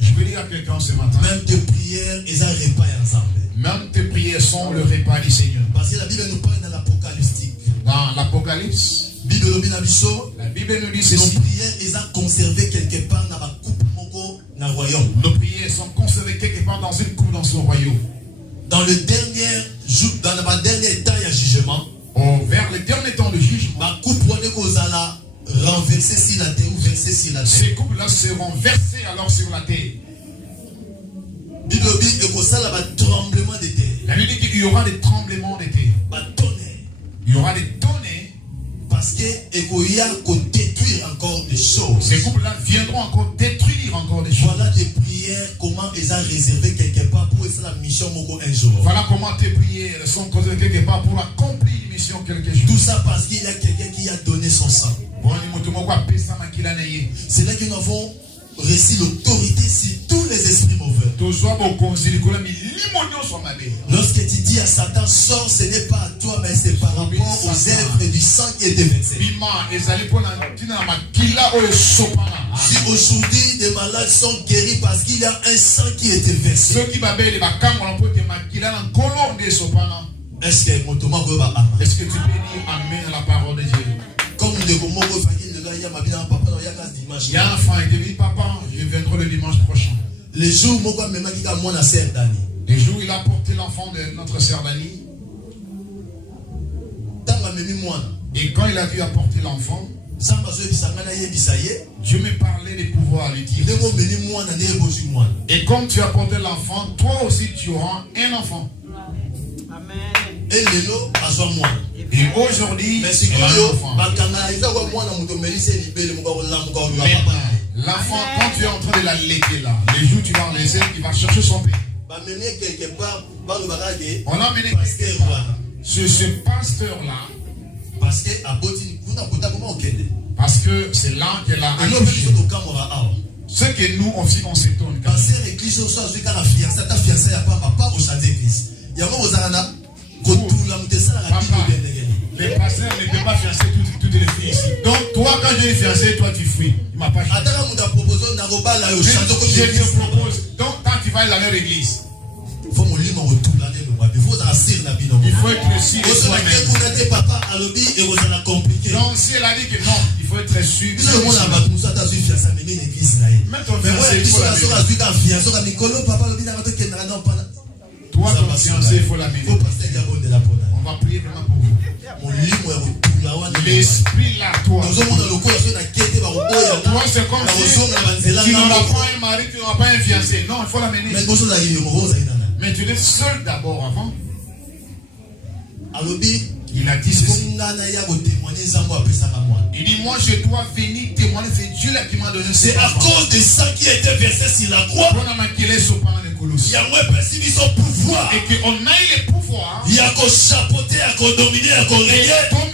Je peux dire à quelqu'un ce matin, même tes prières, ils ont repas ensemble. Même tes prières sont le repas du Seigneur. Parce que la Bible nous parle dans l'Apocalypse. Dans l'Apocalypse, la Bible nous dit ceci. Nos prières, ils ont conservé quelque part dans la coupe dans le royaume. Nos prières sont conservées quelque part dans une coupe dans son royaume. Dans le dernier jour, dans le dernier temps, il y a jugement. Vers le dernier temps de jugement, ma coupe renversée sur la terre ou versée sur la terre. Ces coupes-là seront versées alors sur la terre. Bible dit qu'il y aura des tremblements de terre. La Bible dit qu'il y aura des tremblements de terre. Il y aura des tonnerres. Parce qu'il y a détruire encore des choses. Ces couples-là viendront encore détruire encore des choses. Voilà des prières, comment ils ont réservé quelque part pour essayer la mission un jour. Voilà comment tes prières sont posées quelque part pour accomplir une mission quelque jour. Tout ça parce qu'il y a quelqu'un qui a donné son sang. C'est là que nous avons reçu l'autorité sur tous les esprits mauvais. Lorsque tu dis à Satan, sors, ce n'est pas à toi, mais c'est par rapport aux œuvres du sang qui était versé. Si aujourd'hui des malades sont guéris parce qu'il y a un sang qui était versé. Est-ce que tu peux dire amen à la parole de Dieu? Comme il y a un enfant qui dit, papa, je viendrai le dimanche prochain. Les jours où il a porté l'enfant de notre sœur Dani. Et quand il a dû apporter l'enfant, Dieu me parlait de pouvoir lui dire. Et comme tu as porté l'enfant, toi aussi tu auras un enfant. Amen. Et aujourd'hui, l'enfant, quand tu es en train de la laiter là, les jours tu vas en laisser, il va chercher son père. On a mené ce pasteur-là. Parce que c'est là qu'elle a accouché. Ce que nous aussi on s'étonne. Les pasteurs ne peuvent pas fiancer toutes les filles ici. Donc toi quand j'ai fiancé, toi tu fuis. Il m'a pas changé. Je te propose qui va dans leur église. Il faut être sûr de soi-même. Donc si elle a dit que non, il faut être sûr. Même ton fiancé, il faut l'amener. Toi, ton fiancé, il faut l'amener. On va prier vraiment pour vous. L'esprit là, toi. Toi, c'est comme si tu n'auras pas un mari, tu n'auras pas un fiancé. Non, il faut l'amener. Mais tu es seul d'abord avant. Il a dit ceci. Il dit, moi je dois venir témoigner, c'est Dieu là qui m'a donné. C'est à cause de ça qui a été versé sur la croix. Il y a un pouvoir. Et qu'on a eu le pouvoir. Il y a qu'à chapeauter, à dominer, à régner.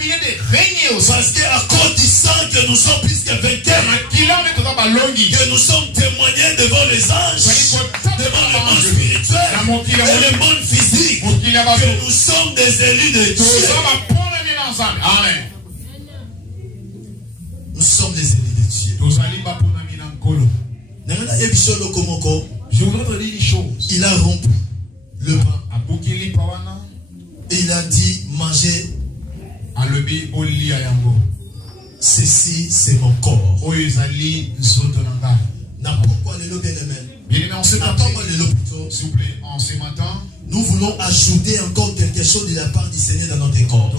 De régner aussi. Parce qu'à cause du sang que nous sommes plus que vainqueurs. Que nous sommes témoignés devant les anges. Devant le monde spirituel. Et le monde physique. Que nous sommes des élus de Dieu. Amen. Nous sommes des élus de Dieu. Je voudrais te dire une chose. Il a rompu le pain. Et il a dit, mangez. Ceci, c'est mon corps. Bien-aimé, en ce matin, nous voulons ajouter encore quelque chose de la part du Seigneur dans notre corps.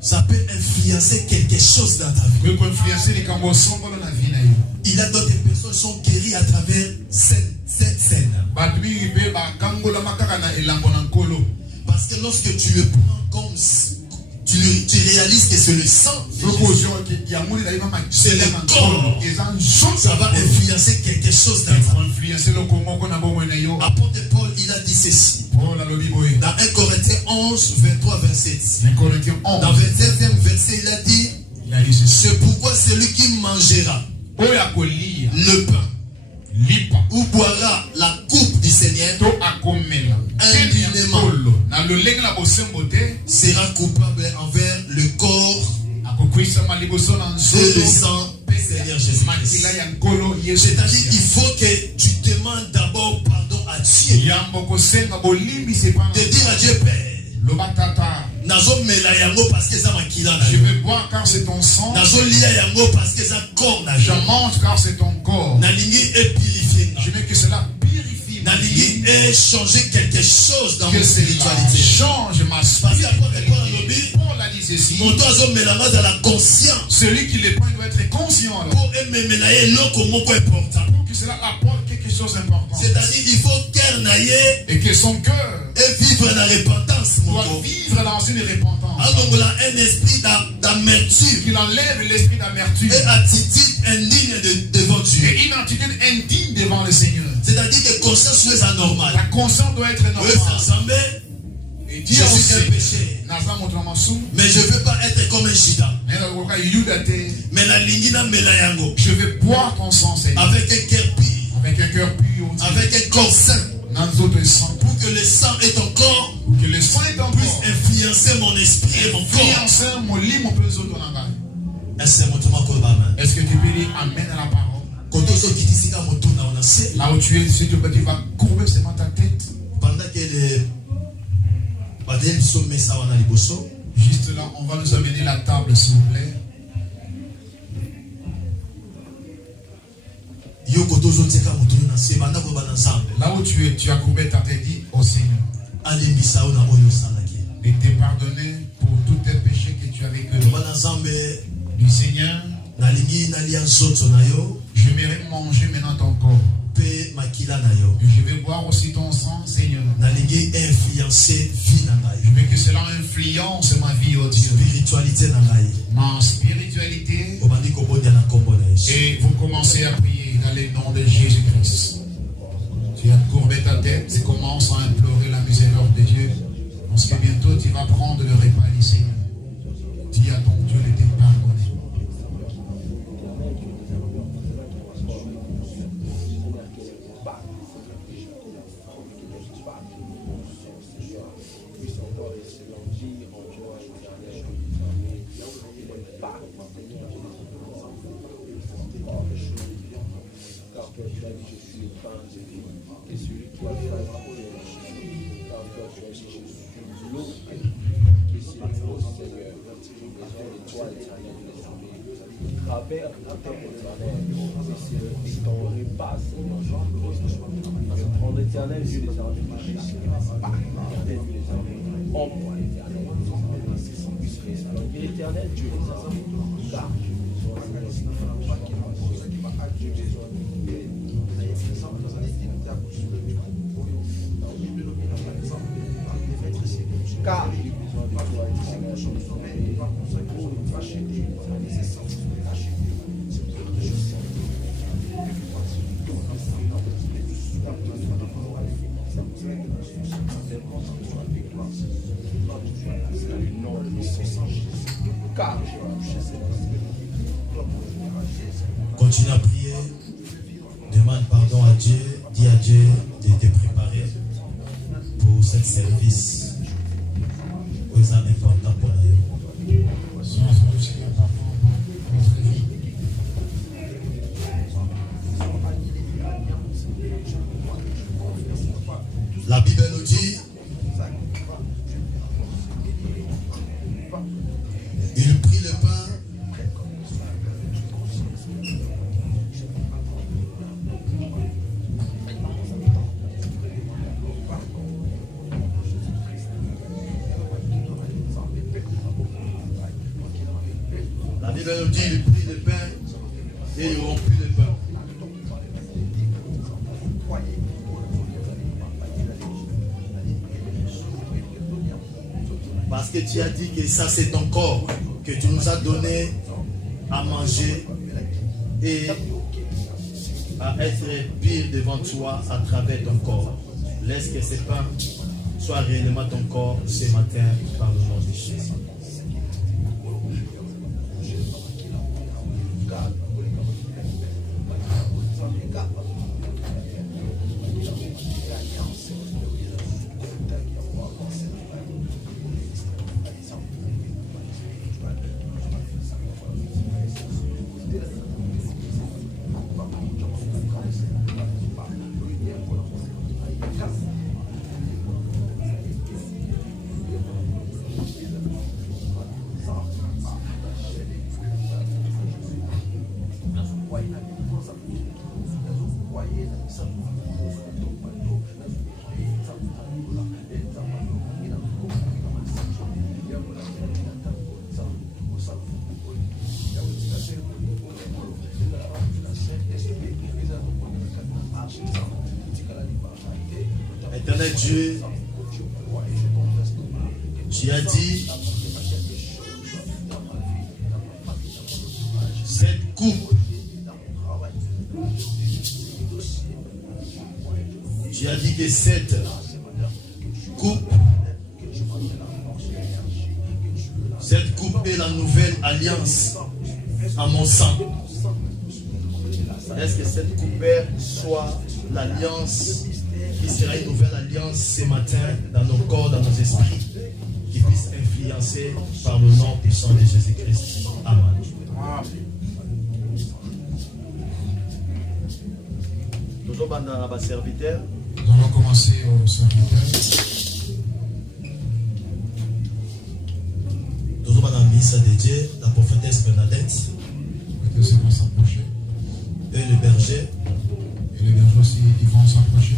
Ça peut influencer quelque chose dans ta vie. Il y a d'autres personnes qui sont guéries à travers cette scène. Parce que lorsque tu le prends comme tu réalises que c'est le sang, c'est le corps, ça va influencer quelque chose dans ta vie. Apôtre Paul, il a dit ceci. Dans 1 Corinthiens 11, 23, 27. Dans le 27e verset, il a dit, c'est pourquoi celui qui mangera le pain ou boira la coupe du Seigneur indéniablement sera coupable envers le corps et le sang du Seigneur Jésus-Christ. C'est-à-dire qu'il faut que tu demandes d'abord pardon à Dieu. De dire à Dieu, Père, je veux boire car c'est ton sang. Je mange car c'est ton corps. Je veux que cela purifie ma vie. Et changer quelque chose dans ma spiritualité. Change ma spiritualité. Paul a dit ceci. Celui qui le prend doit être conscient. Pour que cela apporte quelque chose d'important. C'est-à-dire qu'il faut et que son cœur et vivre dans la repentance. Doit vivre dans une repentance. Un esprit d'amertume. Qu'il enlève l'esprit d'amertume. Et attitude indigne devant Dieu. Et une attitude indigne devant le Seigneur. C'est-à-dire que conscience soit anormale. La conscience doit être normale. Et dire je suis un péché. Mais je ne veux pas être comme un chita. Mais la lignina melayango. Je veux boire ton sang, Seigneur. Avec un cœur pur. Avec un cœur pur. Avec un corps saint. Pour que le sang et ton corps puisse influencer mon esprit et mon corps. Est-ce que tu peux dire Amen à la parole? Là où tu es, si tu vas courber seulement ta tête. Pendant que juste là, on va nous amener la table, s'il vous plaît. Là où tu es, tu as courbé ta tête, dit au Seigneur. Et t'es pardonné pour tous tes péchés que tu avais commis. Du Seigneur, je vais manger maintenant ton corps. Et je vais boire aussi ton sang, Seigneur. Je veux que cela influence ma vie, oh Dieu. Ma spiritualité. Et vous commencez à prier dans le nom de Jésus-Christ. Tu as courbé ta tête et commence à implorer la miséricorde de Dieu. Parce que bientôt tu vas prendre le repas du Seigneur. Dis à ton Dieu de te pardonner. parents de Dieu. Et celui qui a fait la première car toi tu es Jésus. L'eau qui est au Seigneur, nous besoin de toi, l'Éternel, travers ta terre éternelle, et ton repas, Seigneur Jésus-Christ. Je prends l'Éternel, Dieu des armées, l'Éternel, Dieu des armées, homme, l'Éternel, l'Éternel, Dieu des armées, car car j'ai besoin de toi, Éternel, je me soumets, pour nous racheter, les essences, continue à prier, demande pardon à Dieu, dis à Dieu de te préparer pour ce service. C'est important pour nous. La Bible nous dit, il prit le pain, la Bible nous dit, il prit le pain et il rompit le pain. Parce que tu as dit que ça c'est ton corps que tu nous as donné à manger et à être pire devant toi à travers ton corps. Laisse que ce pain soit réellement ton corps ce matin par le nom de Jésus. Éternel Dieu, tu as dit cette coupe, tu as dit que cette coupe est la nouvelle alliance à mon sang. Est-ce que cette coupe soit l'alliance qui sera une nouvelle alliance ce matin dans nos corps, dans nos esprits, qui puisse influencer par le nom puissant de Jésus-Christ. Amen. Toujours dans la serviteur. Nous allons commencer au serviteur. Toujours dans la ministre de Dieu, la prophétesse Bernadette. Et le berger. Et les bergers aussi, ils vont s'approcher.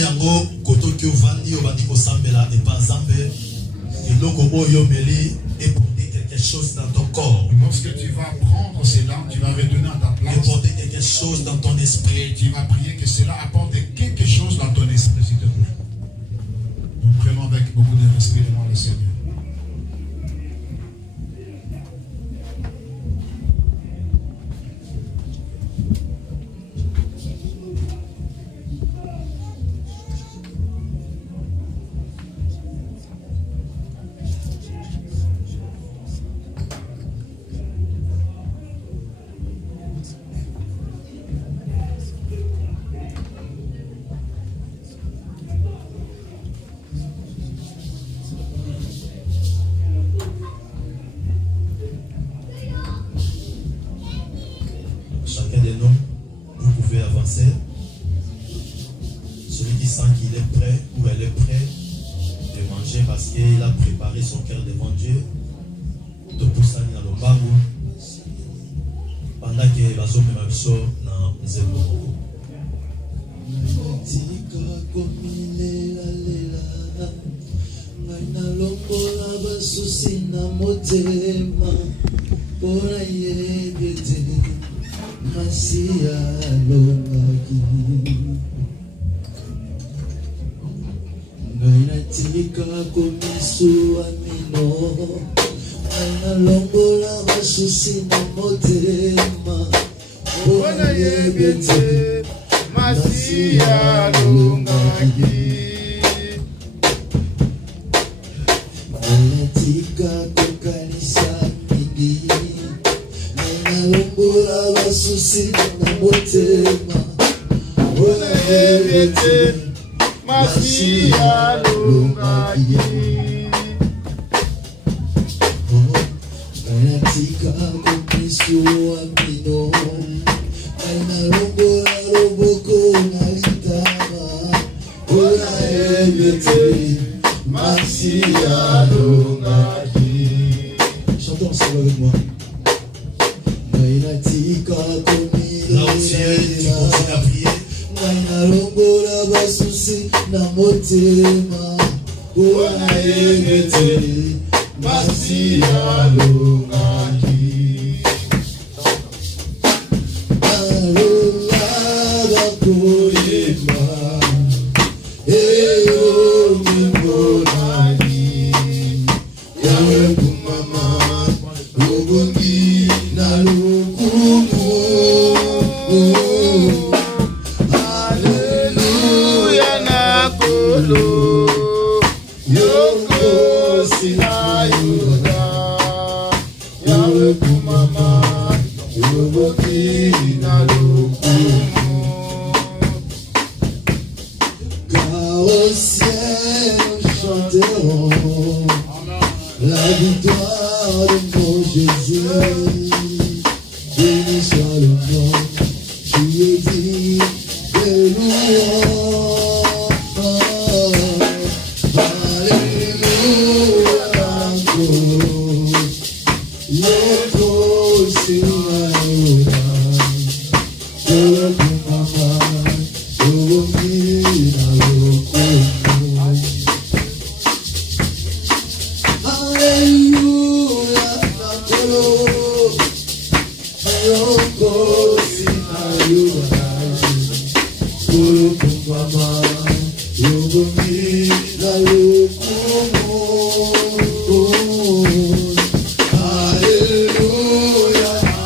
yango kotoki ovandi obandi kosambela epa Nzambe eloko oyo meli éponder quelque chose dans ton corps. Lorsque tu vas prendre cela, tu vas redonner à ta place. Éponder quelque chose dans ton esprit. Et tu vas prier que cela apporte quelque chose dans ton esprit, s'il te plaît. Nous prenons avec beaucoup de respect devant le Seigneur. Dieu parce qu'il a préparé son cœur devant Dieu. De pousser dans le babu. Pendant que bazo me mabiso na nzembo. Tika komilela lela. Ngaina longola basusi na motema. Pora yebete. Masia longaki. Ngaina tika komisu amino. Ngaina longola basusi na motema. Pora yebete. Masia longaki. Ngaina tika kokanisa mingi. Longola basusi na motema. Pora yebete. Masia longaki. Tika kokisu amino. Kaina longola loboko na litama. Ora ebete. Masia longaki. Chantons ensemble avec moi. Kaina tika komila. Là où tu es, tu continues à prier. Kaina longola basusi na motema. Ora ebete. Masia longaki. Alonga kolima. Eyo mimonani. Yawe kumama. Lugundi na lukumu. Hallelujah na kolo. Yoko sina yuda. Yawe kumama. Yoboki na lukumu. Car au ciel nous chanterons la victoire de mon Jésus. Béni soit le nom qui est dit de louange. Alléluia. Yoko sinayoda. Yoko mama. Yoboki na lukumu. Hallelujah, nakolo. Yoko sinayoda. Yoko mama. Yoboki na lukumu. Hallelujah,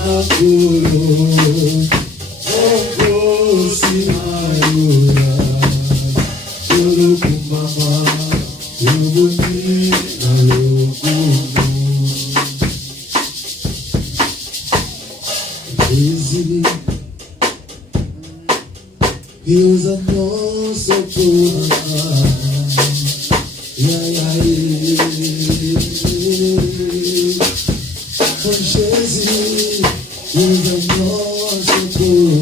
nakolo. Yoko sinayoda. Yoko mama. Yoboki na lukumu. Jésus, Deus nosso coração. Oh Jesus, Deus nosso coração.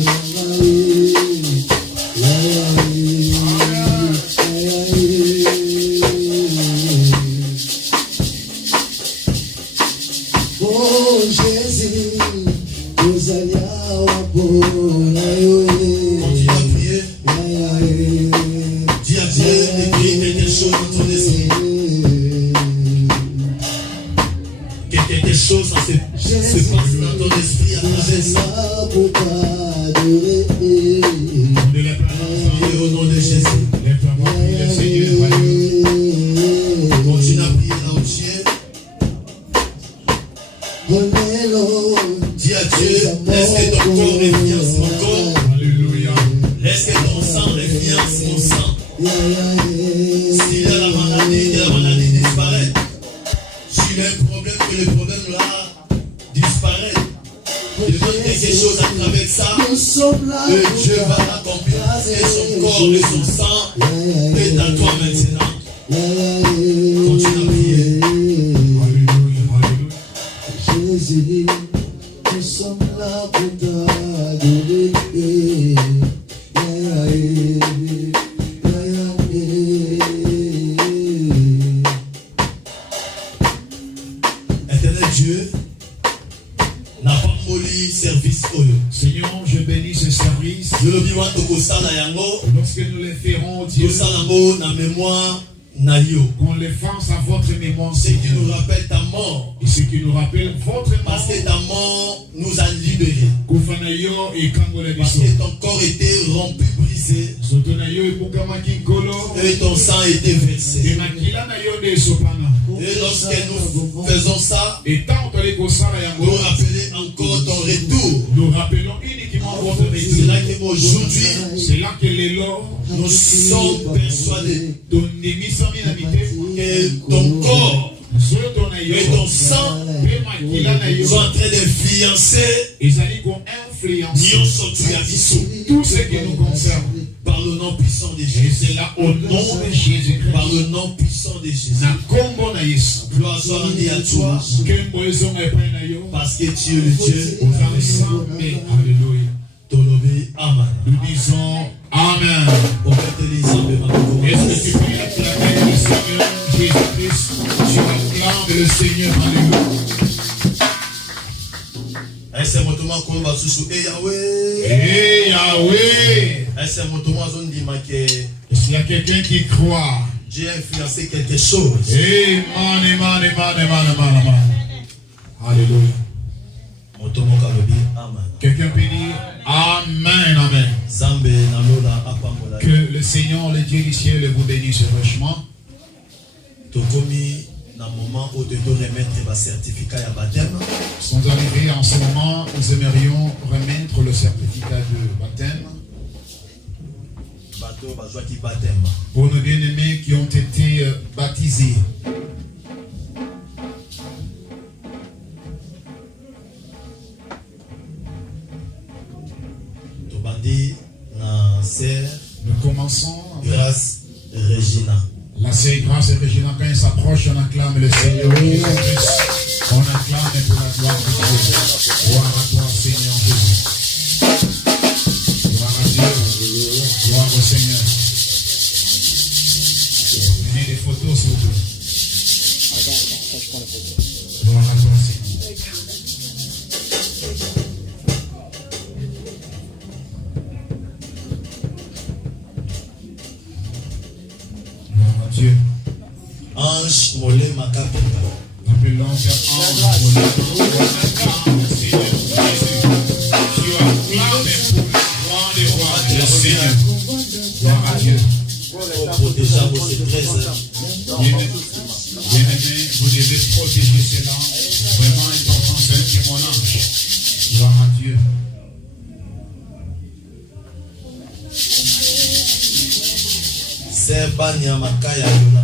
Oh Jesus, Deus aliau a bola. Continue à prier. Dis à Dieu d'écrire quelque chose dans ton esprit. Que quelque chose se passe dans ton esprit à travers ça. Et au nom de Jésus. Continue à prier là où tu es. Dis à Dieu, laisse que ton corps revienne mon corps. Alléluia. Laisse que ton sang revienne mon sang. S'il y a la maladie disparaît. S'il y a un problème, que le problème là disparaît. Demande quelque chose à travers ça. Que Dieu va l'accomplir. Et son corps et son sang est à toi maintenant. Continue à prier. Jésus, nous sommes là pour t'adorer. service. Seigneur, je bénis ce service. Lorsque nous les ferons, Dieu, qu'on les fasse à votre mémoire, ce qui nous rappelle ta mort. Et ce qui nous rappelle votre mort. Parce que ta mort nous a libérés. Parce que ton corps était rompu, brisé. Et ton sang était versé. Et lorsque nous faisons ça, nous rappelons encore ton retour. Nous rappelons uniquement votre retour. C'est là qu'aujourd'hui, c'est là que les lords, nous sommes persuadés que ton corps et ton sang sont en train d'influencer tout ce qui nous concerne. Par le nom puissant de Jésus. Et c'est là au nom de Jésus. Par le nom puissant de Jésus. Gloire soit rendue à toi. Parce que tu es le Dieu. Alléluia. Amen. Nous disons Amen. Est-ce que tu peux acclamer le Seigneur Jésus-Christ? Tu acclames le Seigneur. Alléluia. Hey Yahweh. Est-ce qu'il y a quelqu'un qui croit? Dieu a influencé quelque chose. Amen. Alléluia. Quelqu'un peut dire Amen, Amen. Que le Seigneur, le Dieu du ciel, vous bénisse fraîchement. Dans le moment où tu dois remettre le certificat de baptême. Sont arrivés en ce moment, nous aimerions remettre le certificat de baptême. Pour nos bien-aimés qui ont été baptisés. Nous commençons Grâce Regina. La sœur Grâce et Regina, quand elle s'approche, on acclame le Seigneur Jésus-Christ. On acclame pour la gloire de Dieu. Gloire à toi, Seigneur Jésus. Gloire à Dieu. Gloire au Seigneur. Prenez des photos, s'il vous plaît. Gloire à toi, Seigneur. Dieu. Ange Molé Makapenda. Appelons Ange Molé Tu acclames pour le roi des rois, le Seigneur. Gloire à Dieu. Protéger vos secrets. Bien-aimés, vous devez protéger cela. Vraiment important, c'est un témoignage. Gloire à Dieu. C'est Bania Makaya Yola.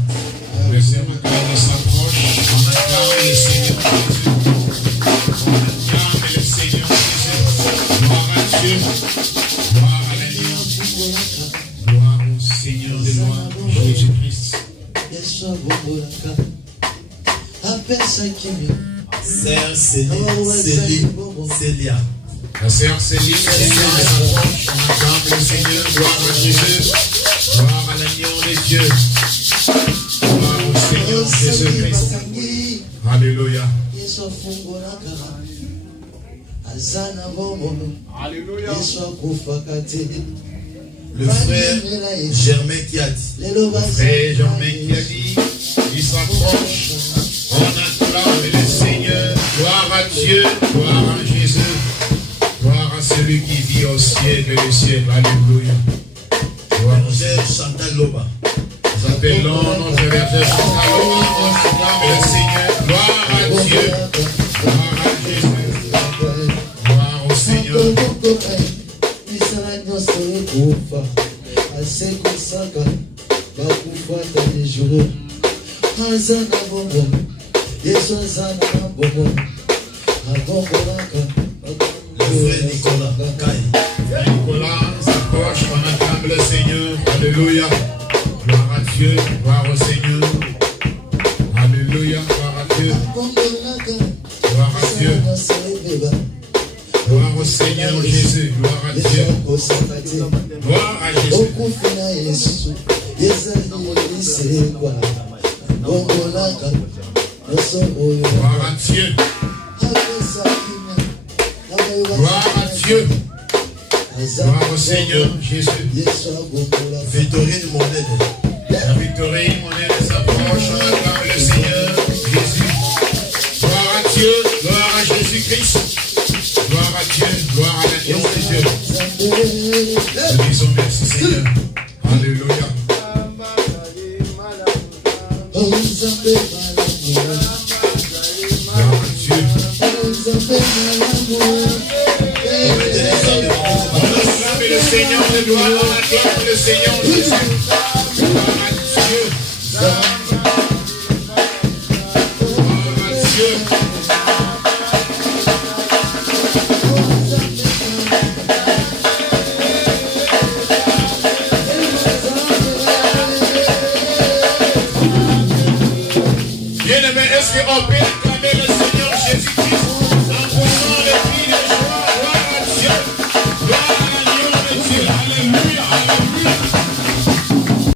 Le Seigneur Makaya s'approche. On acclame le Seigneur Jésus. On acclame le Seigneur Jésus. Gloire à Dieu. Gloire à l'agneau. Gloire au Seigneur de gloire, Jésus-Christ. Sœur Célia. La sœur Céline, s'approche. On acclame le Seigneur. Gloire à Jésus. Gloire à l'agneau de Dieu. Gloire au Seigneur Jésus-Christ. Alléluia. Alléluia. Le frère Germain qui a dit. Frère Germain qui a dit. Il s'approche. On acclame le Seigneur. Gloire à Dieu. Gloire à Jésus. Gloire à celui qui vit au ciel et le ciel. Alléluia. Verger Chantal Loba. Nous appelons notre verger Chantal Loba. On acclame le Seigneur. Gloire à Dieu. Gloire à Jésus. Gloire au Seigneur. Nicolas s'approche, on acclame le Seigneur. Alléluia. Gloire à Dieu, gloire au Seigneur. Alléluia, gloire à Dieu. Gloire à Dieu. Gloire au Seigneur Jésus, gloire à Dieu. Gloire à Jésus. Gloire à Dieu. Gloire Dieu. Gloire au Seigneur Jésus. Yes, I go for Victorine Mondaine.